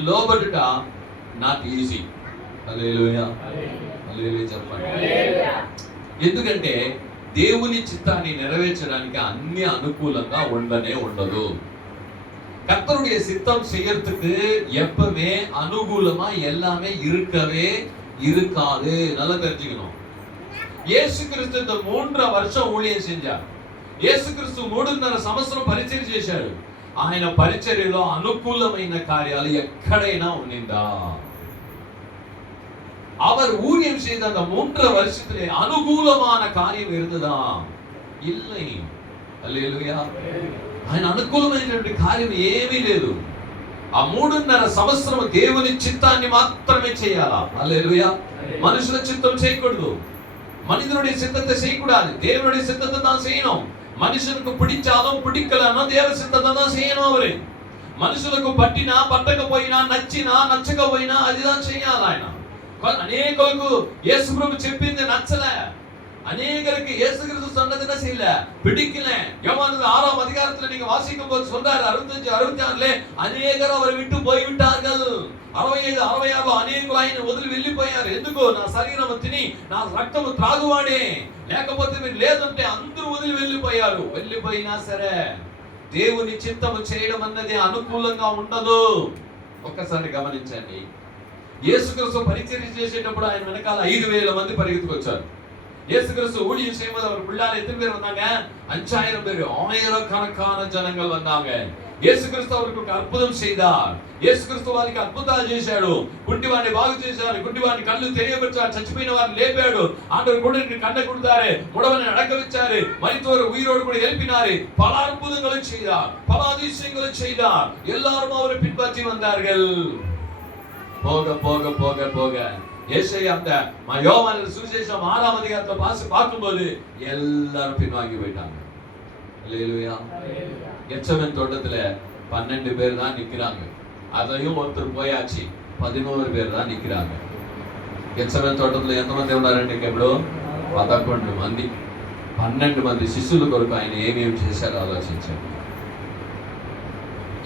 లోబడుటా నాట్ ఈజీ. హల్లెలూయా. హల్లెలూయా చెప్పండి. ఎందుకంటే దేవుని చిత్తాన్ని నెరవేర్చడానికి అన్ని అనుకూలంగా ఉండదు. கர்த்தருடைய சித்தம் செய்யறதுக்கு எப்பவுமே அனுகூலமா எல்லாமே இருக்கவே இருக்காது. நல்லா தெரிஞ்சுக்கணும். యేసు క్రీస్తు 3 வருஷம் ஊழியம் செஞ்சார். యేసు క్రీస్తు 3.5 సంవత్సరం పరిచర్య చేశాడు. ఆయన పరిచర్యలో అనుకూలమైన కార్యాలు ఎక్కడైనా ఉన్నిందా? அவர் ஊழியம் செய்த அந்த 3 வருஷத்திலே அனுகூலமான காரியம் இருந்ததா? இல்லை. హల్లెలూయా. ఆయన అనుకూలమైనటువంటి కార్యం ఏమీ లేదు. ఆ 3.5 సంవత్సరం దేవుని చిత్తాన్ని మాత్రమే చేయాలా. హల్లెలూయా. మనుషుల చిత్తం చేయకూడదు. மனிதனுடைய சித்தத்தை செய்யக்கூடாது. தேவனுடைய சித்தத்தை தான் செய்யணும். மனுஷனுக்கு பிடிச்சாலும் பிடிக்கலன்னா தேவ சித்தத்தை தான் செய்யணும். அவரு మనుషులకు పట్టినా పట్టకపోయినా నచ్చినా నచ్చకపోయినా అదిதான் చేయాలి ఆయన. అనేకులకు యేసు ప్రభు చెప్పింది నచ్చలే. அநேகருக்கு இயேசு கிறிஸ்து சொன்னது என்ன செய்யல, பிடிக்கல. யோவான் 6ஆம் அதிகாரத்துல நீங்க வாசிக்கும் போது சொல்றாரு 65 66ல அநேகர் அவரை விட்டு போய் விட்டார்கள். 65 66లో అనేకులు ఆయన వదిలి వెళ్ళిపోయారు. ఎందుకు? నా శరీరము తిని నా రక్తము త్రాగువాడే, లేకపోతే మీరు లేదంటే అందరూ వదిలి వెళ్ళిపోయారు. వెళ్ళిపోయినా సరే దేవుని చిత్తము చేయడం అన్నది అనుకూలంగా ఉండదు. ఒక్కసారి గమనించండి. యేసుక్రీస్తు పరిచర్య చేసేటప్పుడు ఆయన వెనకాల 5000 మంది పరిగెత్తుకొచ్చారు. இயேசு கிறிஸ்து ஊழியம் செய்யும்போது அவர் பிள்ளைகள் எத்தனை பேர் வந்தாங்க? 5000 பேர். ஆயிரக்கணக்கான ஜனங்கள் வந்தாங்க. యేసు క్రీస్తు அவருக்கு அற்புதம் செய்தார். యేసు క్రీస్తు వారికి అద్భుతాలు చేశాడు. గుడ్డివాడిని బాగు చేశారు. గుడ్డివాడిని కళ్ళు తెలియబెట్టారు. చచ్చిపోయిన వారిని లేపాడు. ஆண்டவர் குருடனுக்கு கண்ணை கொடுத்தாரு. முடவனை நடக்க வச்சாரு. மரித்தோரை உயிரோடு கூட எழுப்பினாரு. பல அற்புதங்களை செய்தார். பல அதிசயங்களை செய்தார். எல்லாரும் அவரை பின்பற்றி வந்தார்கள். போக போக போக போக ஏசாயா அந்த யோவான் சுவிசேஷம் 6ஆம் அதிகாரத்துல பார்க்கும்போது எல்லாரும் பின்வாங்கி போயிட்டாங்க. ஹல்லேலூயா. கெத்செமனே தோட்டத்துல 12 பேர் தான் நிக்கிறாங்க. அதையும் ஒருத்தர் போயாச்சு. 11 பேர் தான் நிக்கிறாங்க. గెత్సెమనే తోటలో ఎంతమంది ఉన్నారంటే ఇప్పుడు 11 మంది. 12 మంది శిష్యుల కొరకు ఆయన ఏమేమి చేశారో ఆలోచించాడు.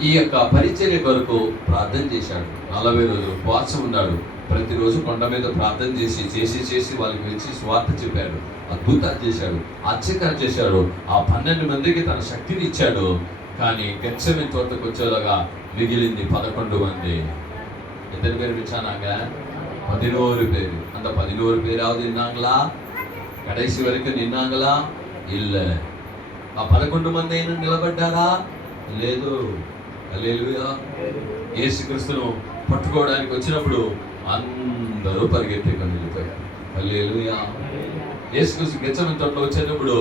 ఈ యొక్క పరిచర్య కొరకు ప్రార్థన చేశాడు. 40 రోజులు ఉపవాసం ఉన్నాడు. ప్రతిరోజు కొండ మీద ప్రార్థన చేసి వాళ్ళకి వచ్చి స్వార్థ చెప్పాడు. అద్భుతాలు చేశాడు. ఆశ్చర్యాలు చేశాడు. ఆ 12 మందికి తన శక్తిని ఇచ్చాడు. కానీ గెత్సెమనే తోటకు వచ్చేలాగా మిగిలింది 11 మంది. எத்தனை பேர் வச்சானாங்க? 11 பேர். அந்த 11 பேராவது நின்னாங்களா? கடைசி வரைக்கும் நின்னாங்களா? இல்ல. ఆ 11 మంది అయినా నిలబడ్డారా? లేదు. హల్లెలూయా. యేసుక్రీస్తును పట్టుకోవడానికి వచ్చినప్పుడు అందరూ పరిగెత్తుకొని వెళ్ళిపోయారు. హల్లెలూయా. యేసుక్రీస్తు గెత్సెమనే తోటలో వచ్చేటప్పుడు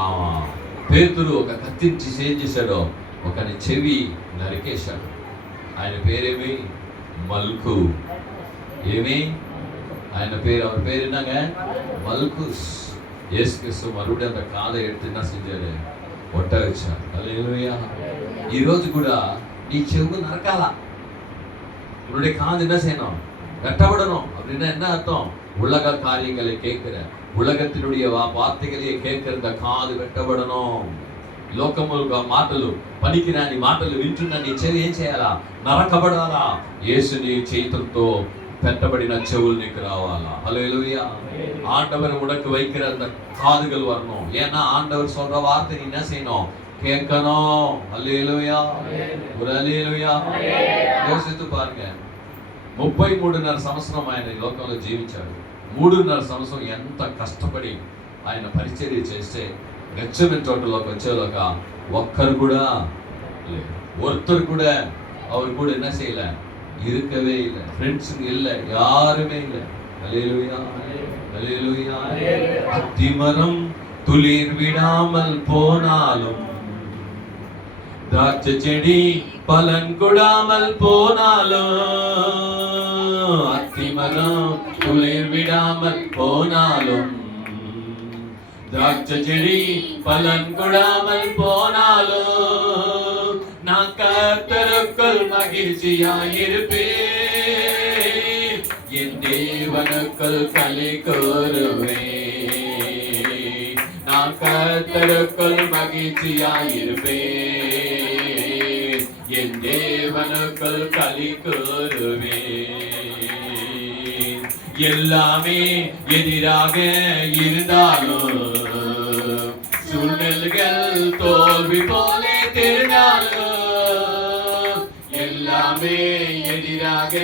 ఆ పేతురు ఒక కత్తిని ఏం చేశాడో ఒకని చెవి నరికేశాడు. ఆయన పేరేమి? మల్కు. ఏమి ఆయన పేరు? அவர் பேர் என்னங்க? மல்குஸ். இயேசு கிறிஸ்து மறுபடியும் அந்த காதை எடுத்து என்ன செஞ்சாரு? ஒட்ட வச்சார். ஹல்லேலூயா. ఈ రోజు కూడా నీ చెవు నరకాల. உன்னுடைய காது என்ன செய்யணும்? வெட்டப்படணும். அப்படின்னா என்ன அர்த்தம்? உலக காரியங்களை கேட்கிற, உலகத்தினுடைய வார்த்தைகளையே கேட்கிற இந்த காது வெட்டப்படணும். లోకములుగా మాటలు పనికిరాని మాటలు వింటున్న నీ చెవి ఏం చేయాలా? నరకబడాలా. యేసుని చేతులతో పెట్టబడిన చెవులు నీకు రావాలా. ஹல்லேலூயா. ஆண்டவர் உனக்கு வைக்கிற அந்த காதுகள் வரணும். ஏன்னா ஆண்டவர் சொல்ற வார்த்தை நீ என்ன செய்யணும்? கேட்கணும். ஹல்லேலூயா. ஒரு ஹல்லேலூயா. யோசித்து பாருங்க. 33.5 సంవత్సరం ఆయన ఈ లోకంలో జీవించాడు. 3.5 సంవత్సరం ఎంత కష్టపడి ఆయన పరిచర్య చేస్తే గెత్సెమనే తోటలోకి వచ్చేలోగా ఒక్కరు కూడా లేదు. ஒருத்தர் கூட அவர் கூட என்ன செய்யல? இருக்கவே இல்லை. ஃப்ரெண்ட்ஸ் இல்ல, யாருமே இல்லை. ஹல்லேலூயா. ஹல்லேலூயா. அத்திமரம் துளிர் விடாமல் போனாலும், திராட்சை செடி பலன் கொடாமல் போனாலும், அத்திமரம் துளிர் விடாமல் போனாலும், திராட்சை செடி பலன் கொடாமல் போனாலும் நான் கர்த்தருக்குள் மகிழ்ச்சியாயிருப்பேன், என் தேவனுக்குள் களி கூறுவேன். நான் கர்த்தருக்குள் மகிழ்ச்சியாயிருப்பேன், என் தேவனுக்குள் களி கூறுவேன். எல்லாமே எதிராக இருந்தாலும், சூழ்நிலைகள் தோல்வி போல தெரிந்தாலும், எல்லாமே எதிராக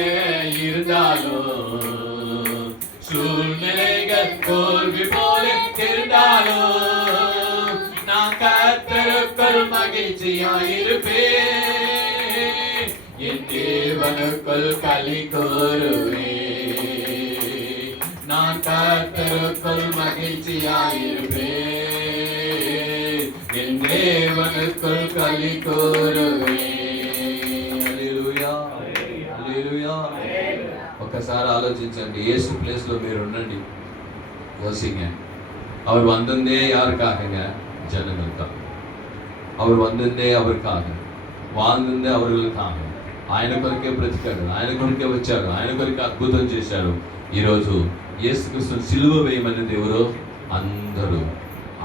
இருந்தாலும், சூழ்நிலைகள் தோல்வி போல தெரிந்தாலும், நான் கர்த்தருக்குள் மகிழ்ச்சியாயிருப்பேன், என் தேவனுக்குள் களி கூறுவேன். நான் கர்த்தருக்குள் மகிழ்ச்சியாயிருப்பேன், என் தேவனுக்குள் களி கூறுவேன். హల్లెలూయా, హల్లెలూయా. ఒక్కసారి ఆలోచించండి, యేసు ప్లేస్ లో మీరు ఉండండి, யோசிங்க. அவர் வந்ததே யாருக்காகங்க? ஜனங்களுக்காக. அவர் வந்ததே அவருக்காக, வாழ்ந்ததே அவர்களுக்காக. ఆయన కొరకే బ్రతికాడు, ఆయన కొరకే వచ్చాడు, ఆయన కొరకే అద్భుతం చేశాడు. ఈరోజు యేసుక్రీస్తు సిలువ వేయమనేది ఎవరు? అందరూ.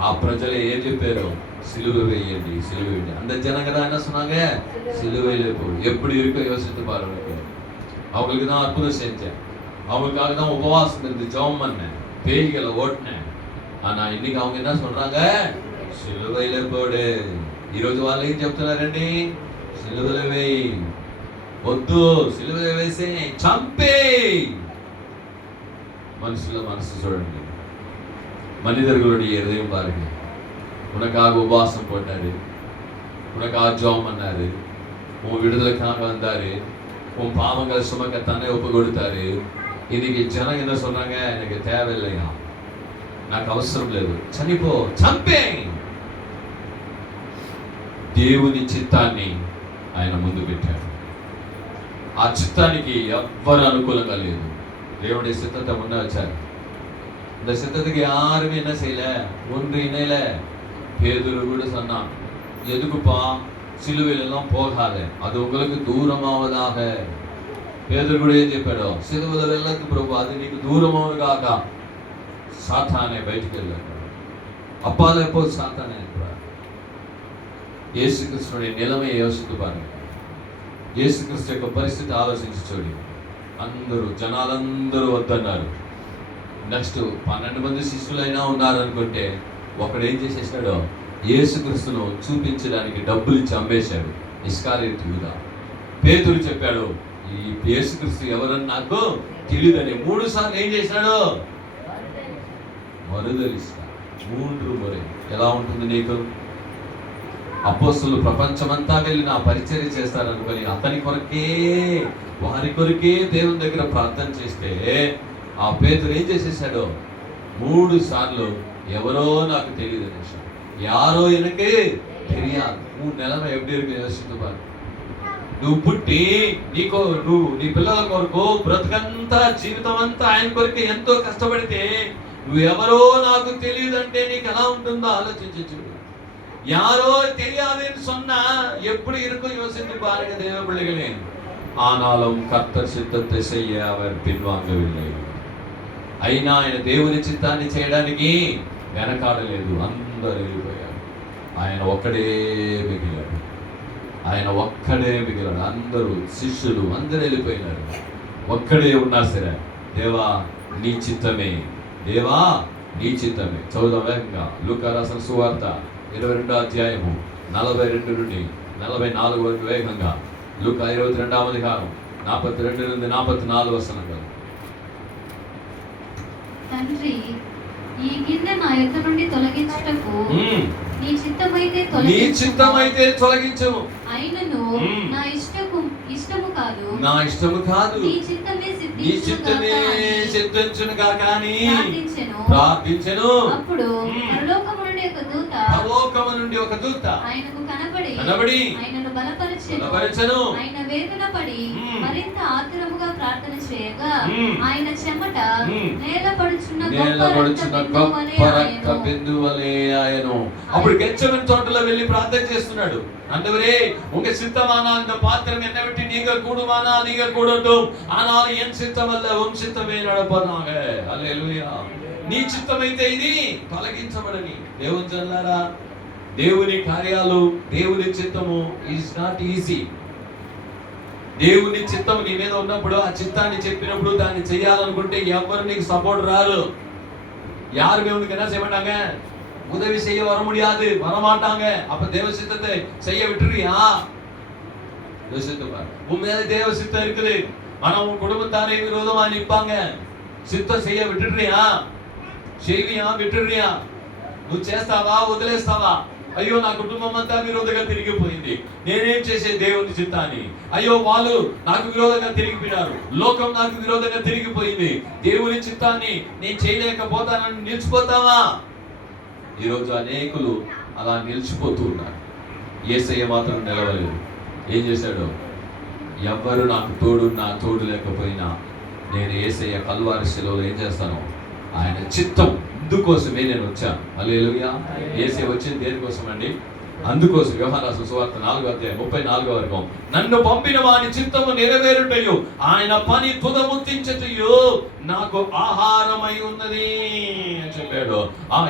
ఆ ప్రజలే ఏం చెప్పారు? సిలువ వేయండి, సిలువ వేయండి. அந்த ஜனங்க என்ன சொன்னாங்க? சிலுவையில போ. எப்படி இருக்க யோசித்து பாருங்க. அவங்களுக்கு தான் அற்புதம் செஞ்சேன், அவங்களுக்காக தான் உபவாசம் இருந்து ஜெபம் பண்ணேன், பேய்களை ஓட்டினேன். ஆனா இன்னைக்கு அவங்க என்ன சொல்றாங்க? సిలువైలో పోడు. ఈరోజు వాళ్ళు ఏం చెప్తున్నారండి? సిలువలో వేయి, వద్దు, సిలువలో వేసి చంపే. மனுஷுல மனசு చూడండి, மனிதர்களுடைய இதயம் பாருங்க. உனக்காக உபவாசம் போட்டாரு, உனக்காக ஜெபம் பண்ணாரு, உன் விடுதலைக்காக வந்தாரு, உன் பாவங்களை சுமக்க தன்னை ஒப்பு கொடுத்தாரு. இன்னைக்கு ஜனம் என்ன சொல்றாங்க? எனக்கு தேவையில்லையா, నాకు అవసరం లేదు, చనిపో, చంపే. దేవుని చిత్తాన్ని ఆయన ముందు పెట్టాడు. ఆ చిత్తానికి ఎవ్వరు అనుకూలంగా లేదు. தேவனுடைய சித்தத்தை முன்ன வச்சார். இந்த சித்தத்துக்கு யாருமே என்ன செய்யல, ஒன்று இணையில. பேதுரு கூட சொன்னான், எதுக்குப்பா சிலுவையிலெல்லாம் போகாத, அது உங்களுக்கு దూరమవதாக. పేదరు కూడా ఏం చెప్పాడు? సిలువలో వెళ్ళొద్దు ప్రభు, అది నీకు దూరమవును గాక. సాతానే బయటికి వెళ్ళాడు, అప్పాలైపో సాతానే అంటారు. యేసుక్రీస్తుని నిలమే యోసిస్తూ పారు. యేసుక్రీస్తు యొక్క పరిస్థితి ఆలోచించి చూడి. అందరూ జనాలందరూ వద్దన్నారు. నెక్స్ట్ 12 మంది శిష్యులైనా ఉన్నారనుకుంటే ఒకడు ఏం చేసేసాడు? యేసుక్రీస్తును చూపించడానికి డబ్బులు ఇచ్చి అమ్మేశాడు. ఇస్కారియోతు యూదా. పేతురు చెప్పాడు, ఈ యేసుక్రీస్తు ఎవరని నాకు తెలియదని 3 సార్లు ఏం చేశాడు? మరుదలిస్తా. 3 ముறை. ఎలా ఉంటుంది నీకు? అపోస్తలులు ప్రపంచమంతా వెళ్ళి నా పరిచర్య చేస్తారనుకొని అతని కొరకే, వారి కొరకే దేవుని దగ్గర ప్రార్థన చేస్తే, ఆ పేతురు ఏం చేసేసాడు? 3 సార్లు ఎవరో నాకు తెలియదు అనేసి, యారో ఎనకే తెలియదు. 3 నెలలు எப்படி இருக்கு யோசித்து பாரு. నువ్వు పుట్టి నువ్వు నీ పిల్లల కొరకు బ్రతుకంతా, జీవితం అంతా ఆయన కొరకు ఎంతో కష్టపడితే, నువ్వు ఎవరో నాకు తెలియదు అంటే నీకు ఎలా ఉంటుందో ఆలోచించి చూడు. யாரோ தெரியாதுன்னு சொன்னா எப்படி இருக்கும் யோசித்து பாருங்க தேவ பிள்ளைகளே. ஆனாலும் கர்த்தர் சித்தத்தை செய்ய அவர் பின்வாங்கவில்லை. అయినా ఆయన దేవుని చిత్తాన్ని చేయడానికి వెనకాడలేదు. అందరూ వెళ్ళిపోయారు, ఆయన ఒక్కడే మిగిలాడు. ఆయన ఒక్కడే మిగిలాడు. అందరూ శిష్యులు అందరూ వెళ్ళిపోయినారు, ఒక్కడే ఉన్నా సరే, దేవా నీ చిత్తమే, దేవా నీ చిత్తమే. చదువుదాం వేగంగా. లూకా రాసిన సువార్త 22వ అధ్యాయము 42 నుండి 44 వరకు వేగంగా. లూకా 22వ అధ్యాయం 42 నుండి 44 వచనాలు. తండ్రి, ఈ గిన్నె నా యొద్ద నుండి తొలగించుటకు నీ చిత్తమైతే తొలగించుము. అయినను నా ఇష్టము కాదు, నా ఇష్టము కాదు, నీ చిత్తమే సిద్ధించును గాక అని ప్రార్థించెను. అప్పుడు పరలోకము నుండి ఒక దూత పరలోకము నుండి ఒక దూత ఆయనకు కనబడి ఆయనను బలపరచెను. ఆయన వేదన పడి మరింత ఆతురముగా ప్రార్థన చేయగా ఆయన చెమట నేల పడుచున్న గొప్ప రక్త బిందువలే ఆయను. అప్పుడు గెత్సేమనే తోటలో వెళ్ళి ప్రార్థన చేస్తున్నాడు. ஆண்டவரே உங்க சித்தமானால் இந்த பாத்திரம் என்னை விட்டு நீங்க கூடுமானால் நீங்க கூடட்டும், ஆனால் என் சித்தம் அல்ல உம் சித்தமே நடப்பதாக. హల్లెలూయా. నీ చిత్తమైతే ఇది తొలగించబడని. దేవుని జనులారా, దేవుని కార్యాలు, దేవుని చిత్తము ఈజ్ నాట్ ఈజీ. దేవుని చిత్తం నీ మీద ఉన్నప్పుడు, ఆ చిత్తాన్ని చెప్పినప్పుడు దాన్ని చేయాలనుకుంటే ఎవరు నీకు సపోర్ట్ రారు. யாருமே உனக்கு என்ன செய்ய மாட்டாங்க, உதவி செய்ய வர முடியாது, வரமாட்டாங்க. அப்ப தேவ சித்தத்தை செய்ய விட்டுறியா? யோசித்துப்பார். உண்மையிலே தேவ சித்தம் இருக்குது, ஆனா உன் குடும்பத்தாரே விரோதமா நிற்பாங்க. சித்தம் செய்ய விட்டுறியா? செய்வியா? விட்டுறியா? నువ్వు చేస్తావా వదిలేస్తావా? అయ్యో నా కుటుంబం అంతా విరోధంగా తిరిగిపోయింది, నేనేం చేసే దేవుని చిత్తాన్ని? అయ్యో వాళ్ళు నాకు విరోధంగా తిరిగిపోయినారు, లోకం నాకు విరోధంగా తిరిగిపోయింది, దేవుని చిత్తాన్ని నేను చేయలేకపోతానని నిలిచిపోతావా? ఈరోజు అనేకులు అలా నిలిచిపోతూ ఉన్నారు. యేసయ్య మాత్రం నిలవలేదు. ఏం చేశాడు? ఎవ్వరు నాకు తోడు లేకపోయినా నేను యేసయ్య కల్వారి శిలువలో ఏం చేస్తాను? ఆయన చిత్తం అందుకోసమే నేను వచ్చాను. హల్లెలూయా. యేసయ్య వచ్చింది దేనికోసం అండి? అందుకోసం. యోహాను రాసిన సువార్త 4:34 నన్ను పంపిన వాని చిత్తము నెరవేరుటయు ఆయన పని తుదముట్టించుటయు నాకు ఆహారమై ఉన్నది అని చెప్పాడు.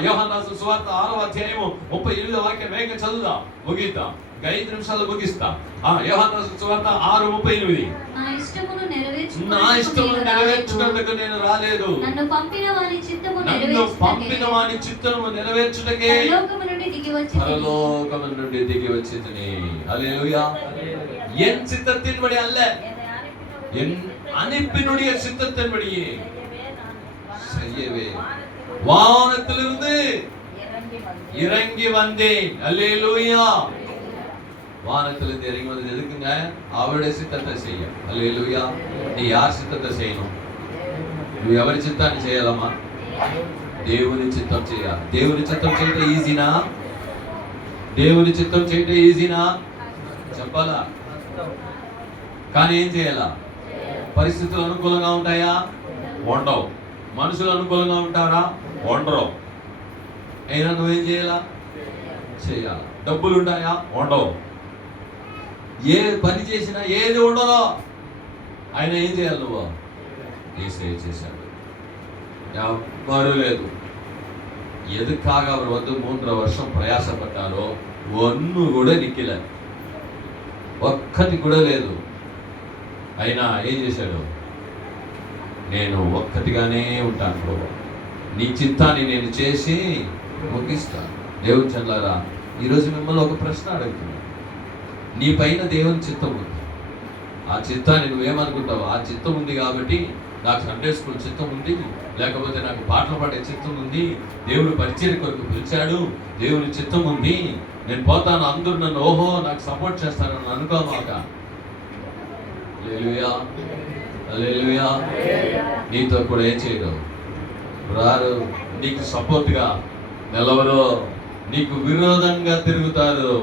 యోహాను రాసిన సువార్త 6:38 వేగంగా చదువుదాం, ముగిద్దాం. 5 నిమిషాలు ముగిస్తా. యోహాను రాసిన సువార్త 6:38 నా ఇష్టమును నెరవేర్చుటకు నేను రాలేదు, నన్ను పంపిన వాని చిత్తము నెరవేర్చుటకే పరలోకము నుండి దిగి వచ్చితిని. హల్లెలూయా. என் சித்தத்தின்படி அல்ல, என் அனுப்பினுடைய சித்தத்தின்படியே செய்யவே வானத்திலிருந்து இறங்கி வந்தேன். ஹல்லேலூயா. வானத்திலிருந்து இறங்கி வந்தது எதுக்குங்க? அவருடைய சித்தத்தை செய்ய. హల్లెలూయా. நீ யார் சித்தத்தை செய்யணும்? నువ్వు ఎవరి చిత్తాన్ని చేయాలమ్మా? దేవుని చిత్తం చేయాలి. దేవుని చిత్తం చేయటం ఈజీనా? దేవుని చిత్తం చేయటం ఈజీనా? చెప్పాలా? కానీ ఏం చేయాలా? పరిస్థితులు అనుకూలంగా ఉంటాయా? ఉండవు. మనుషులు అనుకూలంగా ఉంటారా? ఉండరు. అయినా నువ్వేం చేయాలా? చేయాలి. డబ్బులు ఉంటాయా? ఉండవు. ఏ పని చేసినా ఏది ఉండదో ఆయన ఏం చేయాలి? నువ్వు యేసయ్య చేశాడు. ఎవ్వరూ లేదు. எதுக்காக அவர் 3 வருஷம் ప్రయాసపడ్డారో ఒన్ను కూడా నిక్కిలేదు, ఒక్కటి కూడా లేదు. అయినా ఏం చేశాడు? నేను ఒక్కటిగానే ఉంటాను ప్రభు, నీ చిత్తాన్ని నేను చేసి ముగిస్తాను. దేవుని జనులారా, ఈరోజు మిమ్మల్ని ఒక ప్రశ్న అడుగుతున్నాను. నీ పైన దేవుని చిత్తం ఉంది. ఆ చిత్తాన్ని నువ్వేమనుకుంటావు? ఆ చిత్తం ఉంది కాబట్టి నాకు సండే స్కూల్ చిత్తం ఉంది, లేకపోతే నాకు పాటలు పాడే చిత్తం ఉంది, దేవుడు పరిచర్య కొరకు పిలిచాడు, దేవుని చిత్తం ఉంది, నేను పోతాను, అందరూ నన్ను ఓహో నాకు సపోర్ట్ చేస్తానని అనుకోమాక. హల్లెలూయా. హల్లెలూయా. నీతో కూడా ఏం చేయరు, రారు, నీకు సపోర్ట్గా నిలవరు, నీకు విరోధంగా తిరుగుతారు.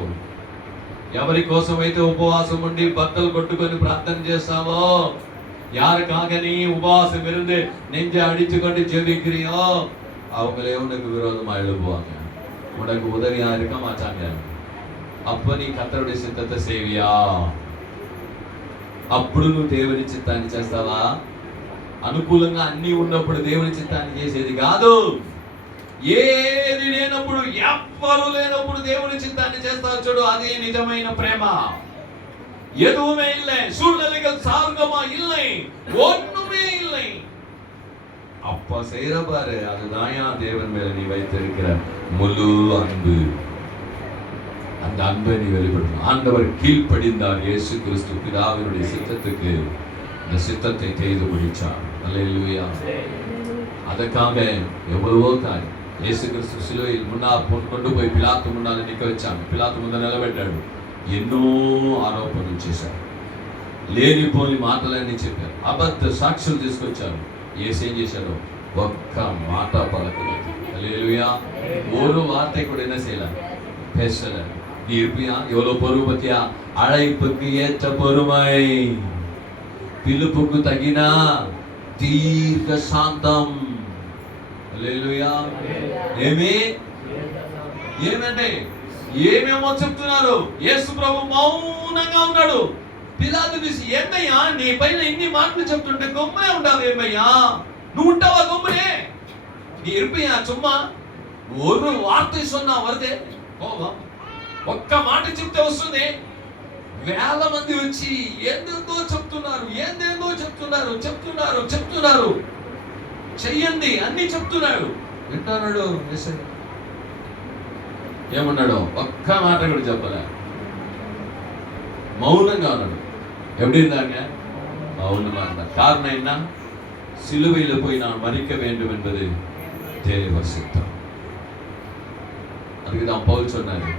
ఎవరి కోసమైతే ఉపవాసం ఉండి బట్టలు కొట్టుకొని ప్రార్థన చేస్తావో, யாருக்காகனீ உபவாசம் இருந்து நெஞ்சை அடித்துக்கொண்டு ஜெபிக்கிறியோ அவங்களே உனக்கு விரோதமா எழுப்புவாங்க, உனக்கு உதவியா இருக்க மாட்டாங்க. அப்ப நீ கர்த்தருடைய சித்தத்தை செய்வியா? అప్పుడు నువ్వు దేవుని చిత్తాన్ని చేస్తావా? అనుకూలంగా అన్ని ఉన్నప్పుడు దేవుని చిత్తాన్ని చేసేది కాదు. ఏది లేనప్పుడు, ఎవ్వరు లేనప్పుడు దేవుని చిత్తాన్ని చేస్తావు చూడు, అదే నిజమైన ప్రేమ. எதுவுமே இல்லை, சூழ்நிலைகள் சார்கமா இல்லை, ஒண்ணுமே இல்லை, அப்ப செய்யற பாரு, அதுதான் தேவன் மேல நீ வைத்திருக்கிற முழு அன்பு. அந்த அன்பை நீ வெளிப்படுத்தணும். ஆண்டவர் கீழ்ப்படிந்தார். இயேசு கிறிஸ்து பிதாவினுடைய சித்தத்துக்கு இந்த சித்தத்தை செய்து முடிச்சார். அல்லேலூயா. அதற்காக எவ்வளவோ காரியம். இயேசு கிறிஸ்து சிலுவையில் கொண்டு போய் பிலாத்து முன்னால நிக்க வச்சாங்க. பிலாத்து ముందు నిలబెట్టాడు. ఎన్నో ఆరోపణలు చేశారు, లేనిపోని మాటలన్నీ చెప్పారు, అబద్ధ సాక్షులు తీసుకొచ్చారు. యేసు ఏం చేశాడు? ఒక్క మాట పలకలేదు. హల్లెలూయా. ஒரு வார்த்தை கூட என்ன செய்யல பேசல. நீ இருப்பியா? எவ்வளவு பொறுமை பத்தியா? அழைப்புக்கு ஏற்ற பொறுமை, పిలుపుకు తగిన దీర్ఘ శాంతం. హల్లెలూయా. ఏమంటే ఏమేమో చెప్తున్నారు. యేసు ప్రభు మౌనంగా ఉన్నాడు. పిలాతు చూసి, ఏమయ్యా నీ పైన ఇన్ని మాటలు చెప్తుంటే గమ్మునే ఉంటావు ఏమయ్యా? నువ్వు ఉంటావా గమ్మునే? నీ ఇరుపయ్యా சும்மா ஒரு வார்த்தை சொன்னா வருదే కోపం. ఒక్క మాట చెప్తే వస్తుంది. వేల మంది వచ్చి ఏందేందో చెప్తున్నారు, ఏందేందో చెప్తున్నారు. చెయ్యండి అన్ని చెప్తున్నారు. వింటున్నాడు. ఏమన్నాడు? ఒక్క మాట కూడా చెప్పలే. మౌనంగా ఉన్నాడు. எப்படி இருந்தாங்க? மௌனமா இருந்தார். காரணம் என்ன? சிலுவையில் போய் நான் மரிக்க வேண்டும் என்பது தேவ சித்தம். அதுக்கு தான் பவுல் சொன்னாரு,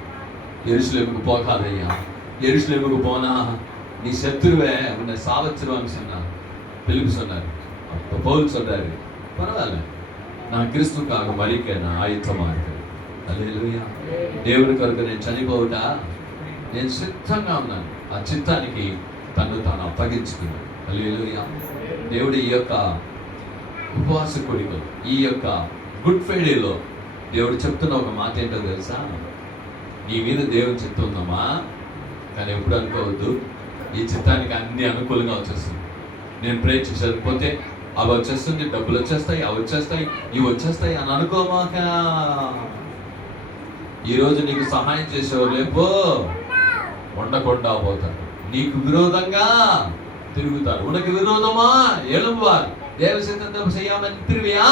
எருசலேமுக்கு போகாதையா, எருசலேமுக்கு போனா நீ செத்துருவ, உன்னை சாவச்சிருவான்னு சொன்னா பிலிப்பு சொன்னாரு. அப்ப பவுல் சொல்றாரு, பரவாயில்ல, நான் கிறிஸ்துக்காக மரிக்க நான் ஆயத்தமா இருக்கேன். హల్లెలూయా. దేవుని కొరకు నేను చనిపోవుటా నేను సిద్ధంగా ఉన్నాను. ఆ చిత్తానికి తను తాను అప్పగించుకున్నాడు. హల్లెలూయా. దేవుడి ఈ యొక్క ఉపవాస కూడికలో, ఈ యొక్క గుడ్ ఫ్రైడేలో దేవుడు చెప్తున్న ఒక మాట ఏంటో తెలుసా? నీ మీద దేవుని చిత్తం ఉందమ్మా, కానీ ఎప్పుడు అనుకోవద్దు ఈ చిత్తానికి అన్ని అనుకూలంగా వచ్చేస్తుంది. నేను ప్రే చేసేకపోతే అవి వచ్చేస్తుంది, డబ్బులు వచ్చేస్తాయి, అవి వచ్చేస్తాయి, ఇవి వచ్చేస్తాయి అని అనుకోమాక. ఈరోజు నీకు సహాయం చేసేవారు లేపో ఉండకుండా పోతారు, నీకు విరోధంగా తిరుగుతారు. ఉనకు విరోధமா எழும்புவார். தேவ சித்தத்தை செய்யாமல் திருவியா?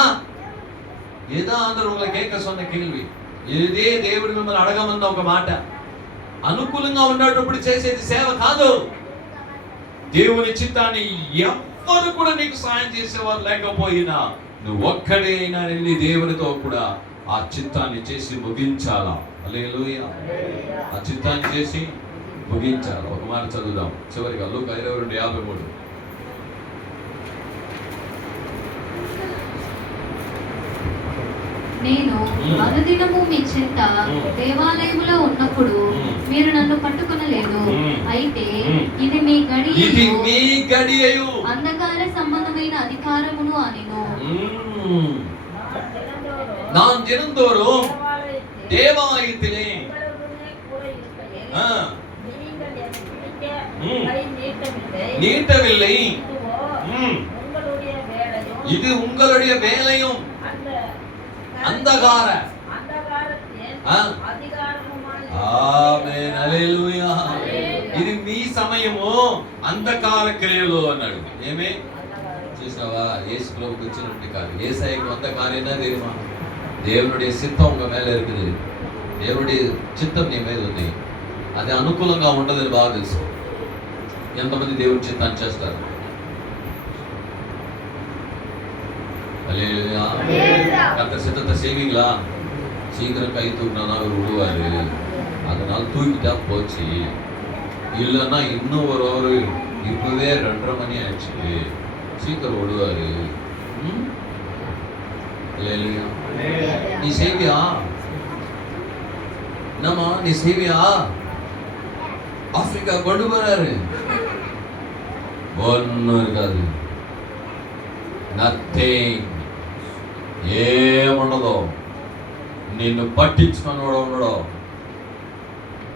இதுதான் ஆண்டவர் உங்களை கேட்க சொன்ன கேள்வி. ఇదే దేవుడు మిమ్మల్ని అడగమన్న ఒక మాట. అనుకూలంగా ఉన్నప్పుడు చేసేది సేవ కాదు. దేవుని చిత్తాన్ని ఎవ్వరు కూడా నీకు సాయం చేసేవారు లేకపోయినా నువ్వు ఒక్కడైనా వెళ్ళి దేవునితో కూడా ఆ చిత్తాన్ని చేసి ముగించాలా. హల్లెలూయా. ఆ చిత్తాన్ని చేసి ముగించాలి. ఒక మాట చదువుదాం చివరిగా. లూకా 22:53. నేను అనుదినము మీ చెంత దేవాలయములో ఉన్నప్పుడు మీరు నన్ను పట్టుకొనలేదు. అయితే ఇది మీ గడియయు అంధకార సంబంధమైన అధికారమును అనెను. நான் தினந்தோறும் தேவாலயத்திலே நீட்டவில்லை. இது உங்களுடைய வேலையும் అంధకార. ఆమేన్. హల్లెలూయా. ఇది మీ సమయము అంధకార క్రియలు అన్నాడు. ఏమే చూసావా? యేసు ప్రభువుకు వచ్చినట్టు కాదు. యేసయ్యకు అంధకారం என்ன தெரியுமா? దేవునుடைய சித்தம் உங்க மேல இருக்குது. దేవుడి చిత్తం నీ మీద ఉంది. అది అనుకూలంగా ఉండదని బాగా తెలుసు. ఎంతమంది దేవుడి చిత్తాన్ని చేస్తారు? கர்த்தர் சித்தத்தை செய்வீங்களா? சீக்கிரம் கை தூக்கினா அவர் விடுவாரு. அதனால தூக்கிட்டா போச்சு. இல்லைன்னா இன்னும் ஒரு ஒரு இப்பவே 2:30 மணி ஆயிடுச்சு, சீக்கிரம் விடுவாரு. நீ செய்வியா? என்னம்மா நீ செய்வியா? ஆப்பிரிக்கா கொண்டு போறாரு, ஒன்னும் இருக்காது. నథింగ్. ఏముండదు. నిన్ను పట్టించుకున్నాడు ఉండడు.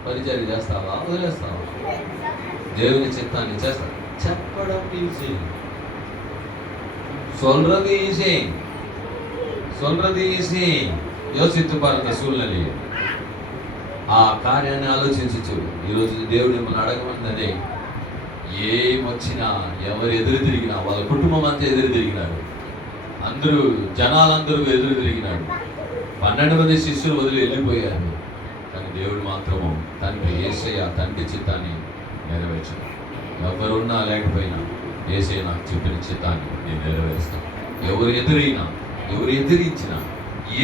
పరిచయం చేస్తావా? వదిలేస్తావా? దేవుని చిత్తాన్ని చేస్తా. చెప్పడం ఈజీ, சொல்றது ఈజీ. యోసిత్తు పారంత సూళ్ళని ఆ కార్యాన్ని ఆలోచించి చూడు. ఈరోజు దేవుడు మిమ్మల్ని అడగమన్నదే. ఏమొచ్చినా, ఎవరు ఎదురు తిరిగినా, వాళ్ళ కుటుంబం అంతా ఎదురు తిరిగినాడు, అందరూ జనాలందరూ ఎదురు తిరిగినాడు. 12 మంది శిష్యులు వదిలి వెళ్ళిపోయారు. కానీ దేవుడు మాత్రము తండ్రి యేసయ్య తండ్రి చిత్తాన్ని నెరవేర్చాడు. ఎవరున్నా లేకపోయినా యేసయ్య నాకు చెప్పిన చిత్తాన్ని నేను నెరవేరుస్తాను. ఎవరు ఎదిరించినా,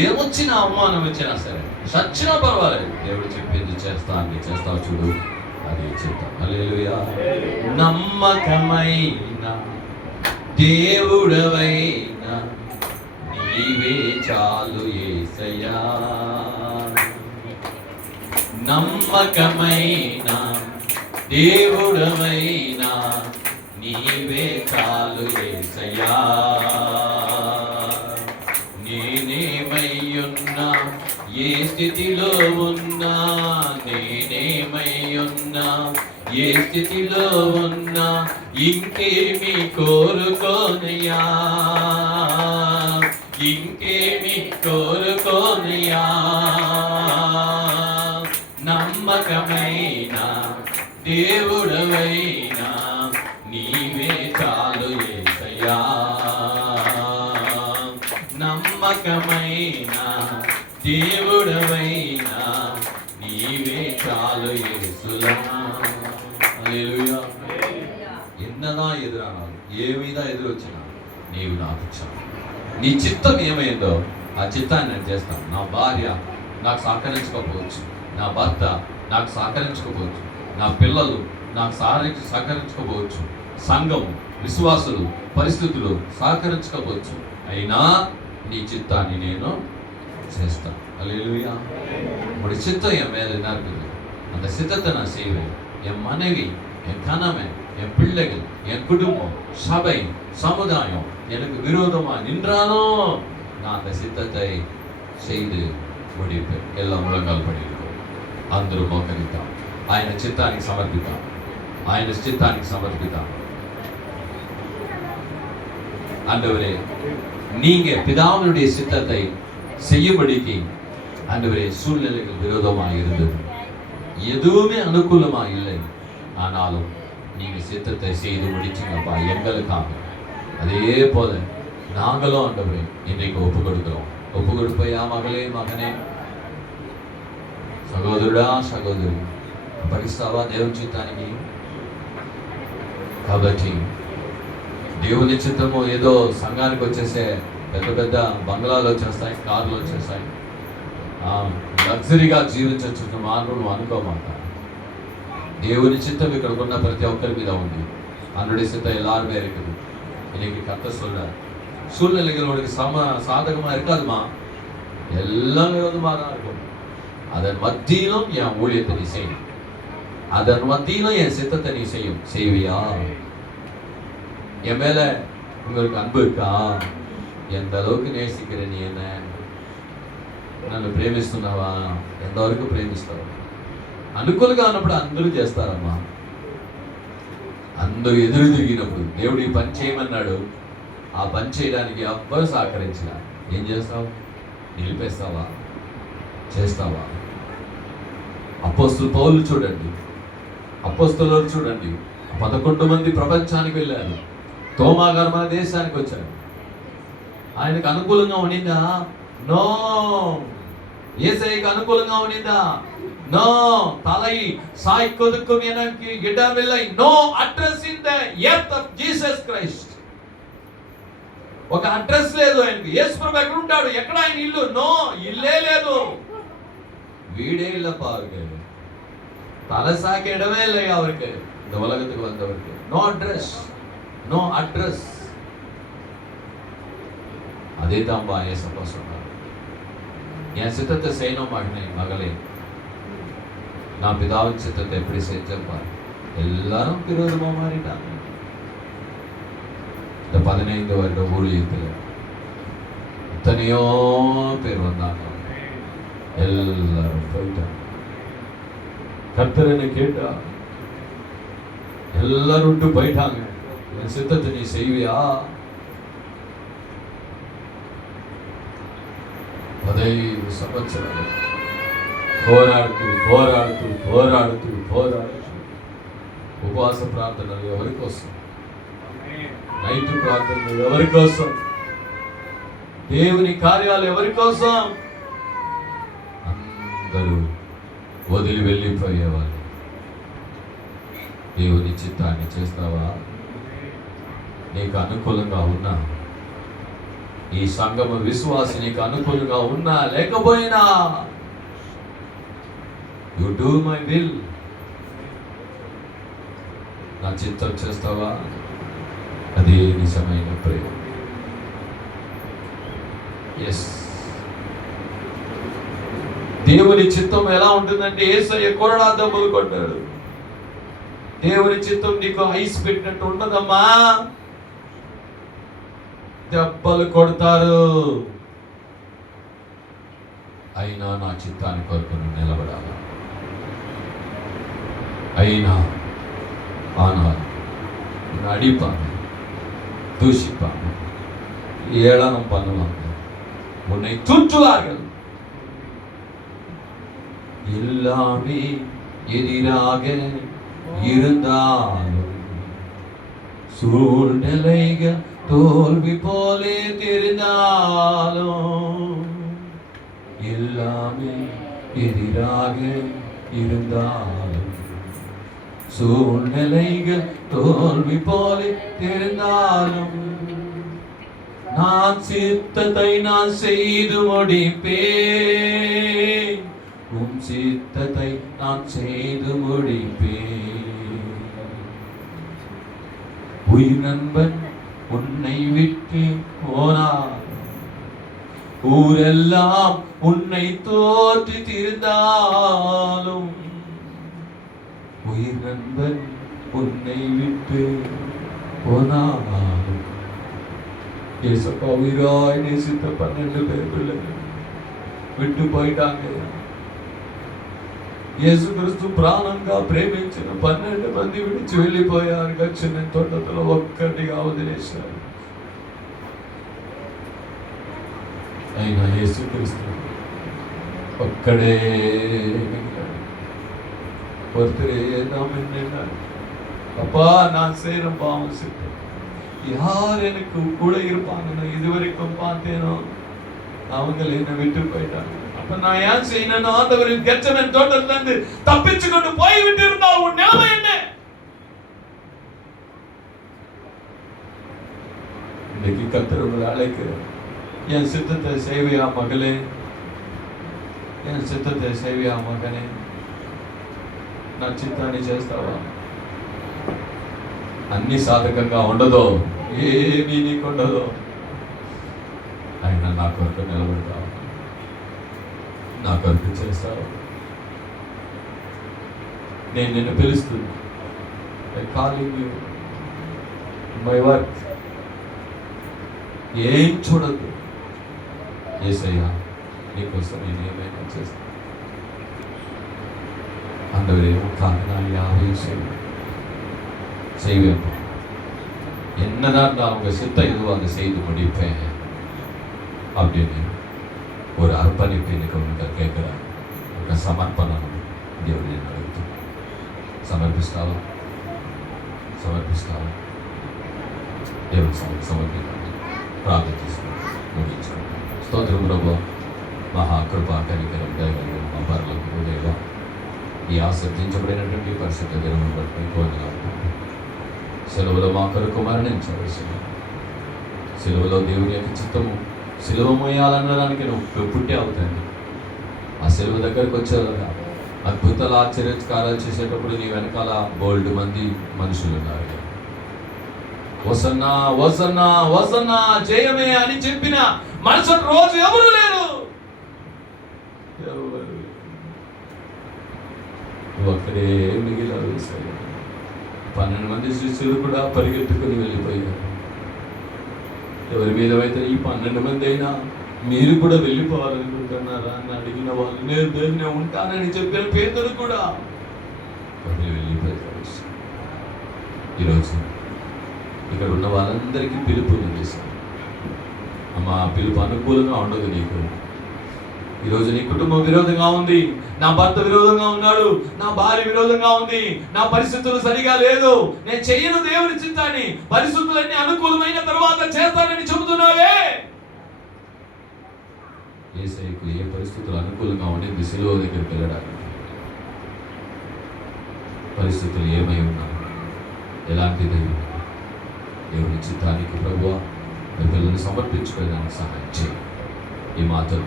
ఏమొచ్చినా, అవమానం వచ్చినా సరే, సచ్చినా పర్వాలేదు, దేవుడు చెప్పింది చేస్తావు చూడు, అది చిత్తం. హల్లెలూయా. నమ్మకమైన దేవుడవైనా నీవే చాలు యేసయ్యా. నమ్మకమైన దేవుడవైనా నీవే చాలు యేసయ్యా. నేనేమయ్యున్నా ఏ స్థితిలో ఉన్నా, నేనేమయ్యున్నా ఏ స్థితిలో ఉన్నా, ఇంకేమి కోరుకోనయ్యా, ఇంకేమి కోరుకోనయ్యా. నమ్మకమైన దేవుడవైనా నీవే చాలు యేసయ్యా. నమ్మకమైన దేవుడవైనా నీవే చాలు యేసులా. హల్లెలూయా. ఎన్నదా ఎదురనాలు, ఏ మీద ఎదురొచ్చినా నీవు నాకు చాలు. నీ చిత్తం ఏమైందో ఆ చిత్తాన్ని నేను చేస్తాను. నా భార్య నాకు సహకరించకపోవచ్చు, నా భర్త నాకు సహకరించకపోవచ్చు, నా పిల్లలు నాకు సహకరించకపోవచ్చు, సంఘం, విశ్వాసులు, పరిస్థితులు సహకరించకపోవచ్చు, అయినా నీ చిత్తాన్ని నేను చేస్తాను. హల్లెలూయా. உங்களுடைய சித்தம் என் மேல என்ன இருக்குது, அந்த சித்தத்தை நான் செய்வேன். என் மனைவி, என் கணவன், என் பிள்ளைகள், என் குடும்பம், சபை, சமுதாயம் எனக்கு விரோதமா நின்றாலும் நான் அந்த சித்தத்தை செய்து முடிப்பேன். எல்லாம் முழங்கால் படிக்கிறோம். అందరూ మోకరిద్దాం. ఆయన చిత్తానికి సమర్పిద్దాం. ఆయన చిత్తానికి సమర్పిద్దాం. ஆண்டவரே, நீங்க பிதாவினுடைய சித்தத்தை செய்யும்படிக்கு ஆண்டவரே சூழ்நிலைகள் விரோதமாக இருந்தது, எதுவுமே அனுகூலமா இல்லை. ஆனாலும் நீங்க சித்தத்தை செய்து முடிச்சீங்கப்பா எங்களுக்காக. அதே போல நாங்களும் ஆண்டவரே இன்றைக்கு ஒப்பு கொடுக்கிறோம். ஒப்பு கொடுப்பையா மகளே, மகனே, సహోదరుడా, సహోదరి, పడిస్తావా దేవుని చిత్తానికి? కాబట్టి దేవుని చిత్తము ఏదో సంఘానికి వచ్చేసే పెద్ద పెద్ద బంగ్లాలు వచ్చేస్తాయి, కార్లు వచ్చేస్తాయి, లగ్జరీగా జీవించవచ్చు మానవుడు అనుకోమాట. దేవుని చిత్తం ఇక్కడ ఉన్న ప్రతి ఒక్కరి మీద ఉంది. அவனுடைய சித்தம் எல்லாருமே இருக்குது. இன்னைக்கு கர்த்தர் சொல்றார், சூழ்நிலைகள் உனக்கு சாதகமா இருக்காதுமா, எல்லாம் விரோதமாக தான் இருக்கும். அதன் மத்தியிலும் என் ஊழியத்தை நீ செய்யும், அதன் மத்தியிலும் என் சித்தத்தை நீ செய்வியா? என் மேல உங்களுக்கு அன்பு இருக்கா? எந்த அளவுக்கு நேசிக்கிற நீ? என்ன నన్ను ప్రేమిస్తున్నావా? ఎంతవరకు ప్రేమిస్తావు? అనుకూలంగా ఉన్నప్పుడు అందరూ చేస్తారమ్మా. అందరూ ఎదురు తిరిగినప్పుడు దేవుడు ఈ పని చేయమన్నాడు, ఆ పని చేయడానికి ఎవ్వరు సహకరించిన ఏం చేస్తావు? నిలిపేస్తావా? చేస్తావా? అపోస్తలు పౌలు చూడండి, అపోస్తలు చూడండి, 11 మంది ప్రపంచానికి వెళ్ళారు. తోమా గారు మన దేశానికి వచ్చారు. ఆయనకు అనుకూలంగా ఉండిందా? నో. ஏசைக்கு அனுகூலமா உனிதா? நோ. தலை சாய்க்கொதுக்கும் எனக்கு இடமில்லை. No address in the earth of Jesus Christ. ఒక అడ్రస్ లేదు ఆయనకి. యేసు ప్రభు ఎక్కడ ఉంటాడు? ఎక్కడ ఆయన ఇల్లు? నో, ఇల్లే లేదు. வீடே இல்லப்பா அவருக்கு. தலை சாய்க்க இடமே இல்லை அவருக்கு. இந்த உலகத்துக்கு வந்தவருக்கு நோ அட்ரஸ், நோ அட்ரஸ். அதே தான்பா ஏசப்பா சொன்னார், என் சித்தத்தை செய்யணும் மகனே, மகளே, நான் பிதாவின் சித்தத்தை எப்படி செஞ்சப்பா? எல்லாரும் விரோதமா மாறிட்டாங்க. இந்த 15 வருட ஊழியத்தில் எத்தனையோ பேர் வந்தாங்க, எல்லாரும் போயிட்டாங்க. கர்த்தர் என்ன கேட்டா, எல்லாரும் விட்டு போயிட்டாங்க, என் சித்தத்தை நீ செய்வியா? 15 సంవత్సరాలు పోరాడుతూ పోరాడుతూ పోరాడుతూ పోరాడుతూ ఉపవాస ప్రార్థనలు ఎవరి కోసం? నైట్ ప్రార్థనలు ఎవరి కోసం? దేవుని కార్యాలు ఎవరి కోసం? అందరూ వదిలి వెళ్ళిపోయేవాళ్ళు. దేవుని చిత్తాన్ని చేస్తావా? నీకు అనుకూలంగా ఉన్నా, ఈ సంగమ విశ్వాసి నీకు అనుకూలంగా ఉన్నా లేకపోయినా, యు డూ మై విల్, నా చిత్తం చేస్తావా? అదే నిజమైన ప్రేమ. ఎస్, దేవుని చిత్తం ఎలా ఉంటుందంటే యేసయ్య కొరడా దెబ్బలు కొట్టాడు. దేవుని చిత్తం నీకు ఐస్ పెట్టినట్టు ఉండదమ్మా. దెబ్బలు కొడతారు. అయినా నా చిత్తాన్ని కొరకు నిలబడాలి. అయినా ஆனாலும் அடிப்பாங்க, தூஷிப்பாங்க, ஏளனம் பண்ணுவாங்க, உன்னை தூற்றுவார்கள். எல்லாமே எதிராக இருந்தாலும் சூழ்நிலைகள் தோல்வி போலே தெரிந்தாலும் எல்லாமே எதிராக இருந்தாலும் சூழ்நிலைகள் தோல்வி போலே தெரிந்தாலும் நான் சித்தத்தை நான் செய்து முடிப்பேன், உம் சித்தத்தை நான் செய்து முடிப்பேன். உயிர் நண்பன் உன்னை விட்டு போனார், ஊரெல்லாம் உன்னை தோற்று திரிந்தாலும் உயிர் நண்பன் உன்னை விட்டு போனாலும் ஏசப்பா உயிராய் நேசித்த 12 பேர் பிள்ளைகள் விட்டு పోయిட்டாங்க. యేసుక్రీస్తు ప్రాణంగా ప్రేమించిన 12 మంది విడిచి వెళ్ళిపోయారు. గచ్చిన తోటలో ఒక్కటిగా వదిలేశారు. అయినా యేసుక్రీస్తు ఒక్కడే ஒருத்தரே நாம் என்ன அப்பா நான் செய்யற பாவம் சித்தம் யார் எனக்கு கூட இருப்பாங்க நான் இதுவரைக்கும் பார்த்தேனோ அவங்க என்னை விட்டு போயிட்டாங்க. அப்ப நான் ஏன் செய்யணும்? ஆண்டவரின் கெச்சமேன் தோட்டத்துல இருந்து தப்பிச்சு கொண்டு போய் விட்டு இருந்தால் உன் நிலைமை என்ன? இன்னைக்கு கர்த்தர் உங்களை அழைக்கிறார். என் சித்தத்தை செய்வியா மகளே, என் சித்தத்தை செய்வியா மகனே, నా చిత్తాన్ని చేస్తావా? అన్ని సాధకంగా ఉండదో, ఏమీ నీకు ఉండదో, అయినా నా కొరకు నిలబడతావు, నా కొరకు చేస్తావు. నేను నిన్ను పిలుస్తున్నా. I calling you my work. ఏం చూడద్దు. యేసయ్యా నీకోసం నేను ఏమైనా చేస్తాను. ஆண்டவரே உனக்காக நான் யாவையும் செய்வேன். என்னதான் நான் உங்க சித்தம் எதுவாக செய்து முடிப்பேன் அப்படின்னு ஒரு அர்ப்பணிப்பு எனக்கு உனக்கு கேட்கிறார். ఒక సమర్పణను దేవుడు నేను అడుగుతాను. సమర్పిస్తావా? సమర్పిస్తావా? దేవుడు సమర్పించాలి. ప్రార్థన చేసుకుని ముగించుకోండి. స్తోత్రం ప్రభువా, మహాకృపా కనికరం దయగలిగిన మా పరలోకపు దేవా, ఈ ఆశ్రదించబడినటువంటి పరిశుద్ధ దినమును బట్టి కోరుతున్నాను. సెలవులో మా కొరకు మరణించవలసిన, సెలవులో దేవుని యొక్క చిత్తము సిలువ మోయాలనడానికి నువ్వు పుట్టి అవుతాను. ఆ సెలవు దగ్గరకు వచ్చేలాగా అద్భుతాలు ఆశ్చర్యకారాలు చేసేటప్పుడు నీ వెనకాల బోల్డ్ మంది మనుషులు ఉన్నారు. వసన్నా వసన్నా వసన్నా జయమే అని చెప్పిన మరుసటి రోజు ఎవరు లేరు. ఒక్కడే మిగిలారు. 12 మంది శిష్యులు కూడా పరిగెత్తుకుని వెళ్ళిపోయారు. ఎవరి మీద అయితే ఈ 12 మంది అయినా మీరు కూడా వెళ్ళిపోవాలనుకుంటున్నారా అని అడిగిన వాళ్ళు, నేను ఉంటానని చెప్పిన పేదలు కూడా వెళ్ళిపోయారు. ఈరోజు ఇక్కడ ఉన్న వాళ్ళందరికీ పిలుపు చేశాను. అమ్మా, పిలుపు అనుకూలంగా ఉండదు నీకు. ఈరోజు నీ కుటుంబం విరోధంగా ఉంది, నా భర్త విరోధంగా ఉన్నాడు, నా భార్య విరోధంగా ఉంది, నా పరిస్థితులు సరిగా లేదు, నేను చెయ్యను దేవుని చిత్తాన్ని, పరిస్థితులన్నీ అనుకూలమైన తర్వాత చేస్తానని చెబుతున్నావే. యేసయ్యకు ఏ పరిస్థితులు అనుకూలంగా ఉండింది సిలువ దగ్గరికి వెళ్ళడానికి? పరిస్థితులు ఏమై ఉన్నా, ఎలాంటి దేవుని చిత్తానికి ప్రభువా మీ పిల్లల్ని సమర్పించుకోవడానికి సహాయం చేయి. ఈ మాటలు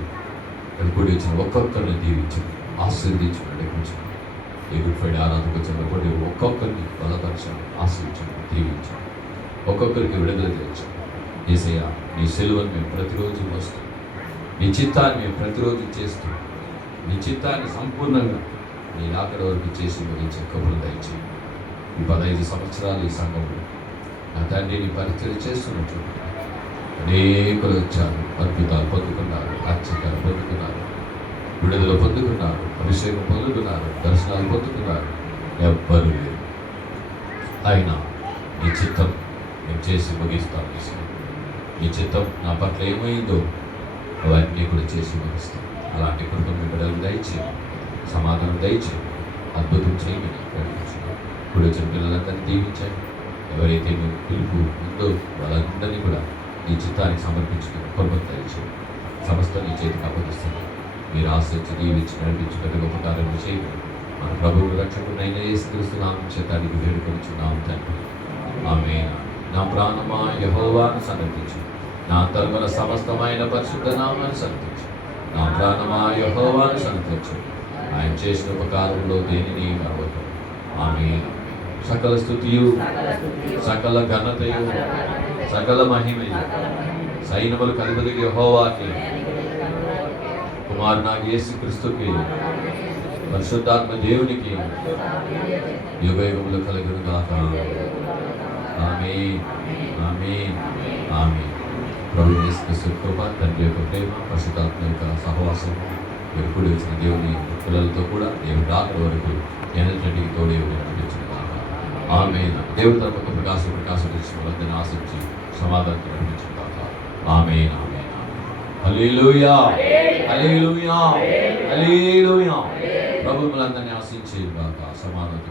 కూడి వచ్చిన ఒక్కొక్కరిని దీవించండి, ఆశీర్వదించండి, నడిపించండి. ఈ గుడ్ ఫ్రైడే ఆరాధనకు వచ్చిన ఒక్కొక్కరిని బలపరచండి, ఆశీర్వించండి, దీవించండి. ఒక్కొక్కరికి విడుదల తెచ్చండి. యేసయ్య నీ సెలవును మేము ప్రతిరోజు వస్తూ, నీ చిత్తాన్ని మేము ప్రతిరోజు చేస్తూ నీ చిత్తాన్ని సంపూర్ణంగా నీ అక్కడ వరకు చేసి ముగించే కబుర్లు దయచేయి. ఈ 15 సంవత్సరాలు ఈ సంఘంలో నా తండ్రి నీ పరిచయం చేస్తున్నట్టు అనేకులు వచ్చారు, అద్భుతాలు పొందుకున్నారు, ఆశ్చర్యాలు పొందుకున్నారు, విడుదల పొందుకున్నారు, అభిషేకం పొందుకున్నారు, దర్శనాలు పొందుకున్నారు. ఎవ్వరు లేరు. అయినా నీ చిత్తం నేను చేసి ముగిస్తాను. నీ చిత్తం నా పట్ల ఏమైందో అవన్నీ కూడా చేసి ముగిస్తాం. అలాంటి కృపను మీ బిడ్డలు దయచేయండి, సమాధానం దయచేయండి, అద్భుతం చేయమని ప్రకటించండి. ఇప్పుడు వచ్చిన పిల్లలందరినీ దీవించండి. ఎవరైతే మీకు పిలుపు ఉందో వాళ్ళందరినీ కూడా నీ చిత్తానికి సమర్పించుకుని కృపను దయచేయండి. సమస్త నీ చేతికి అప్పగిస్తుంది. మీరు ఆశ్రయించి దీవించి నడిపించి పెద్ద గొప్ప కార్యము చేయండి. మన ప్రభువు రక్షకుడైన యేసుక్రీస్తు నామం చేతానికి వేడుకొనిచున్నాము తండ్రి. ఆమేన్. నా ప్రాణమా యెహోవాను సన్నతించు, నా అంతర్గత సమస్తమైన పరిశుద్ధ నామాన్ని సన్నతించు. నా ప్రాణమా యెహోవాను సన్నతించు, ఆయన చేసిన ఉపకారంలో దేనిని మరవదు. ఆమేన్. సకల స్తుతియు, సకల ఘనతయు, సకల మహిమయు సైన్యముల అధిపతికి యెహోవాకి, కుమారునాగు యేసుక్రీస్తుకి, పరిశుద్ధాత్మ దేవునికి యుగయుగములు కలుగును గాక. ఆమేన్. ఆమేన్. ఆమేన్. ప్రభువు యేసుక్రీస్తు కృప, తండ్రి యొక్క ప్రేమ, పరిశుద్ధాత్మ యొక్క సహవాసం మీరు కూడి వచ్చిన దేవుని పిల్లలతో కూడా దేవుడి రాకడ వరకు ఎనర్జెటిక్ తోడే నడిపించిన గాక. ఆమేన్. దేవుడి తరపున ప్రకాశం తెచ్చిన వాళ్ళందరినీ ఆశించి సమాధానం నడిపించిన గాక. ఆమేన్. ఆమేన్. హల్లెలూయా. హల్లెలూయా. హల్లెలూయా. ప్రభు మనందరినీ ఆశించే గాక. సమాధానం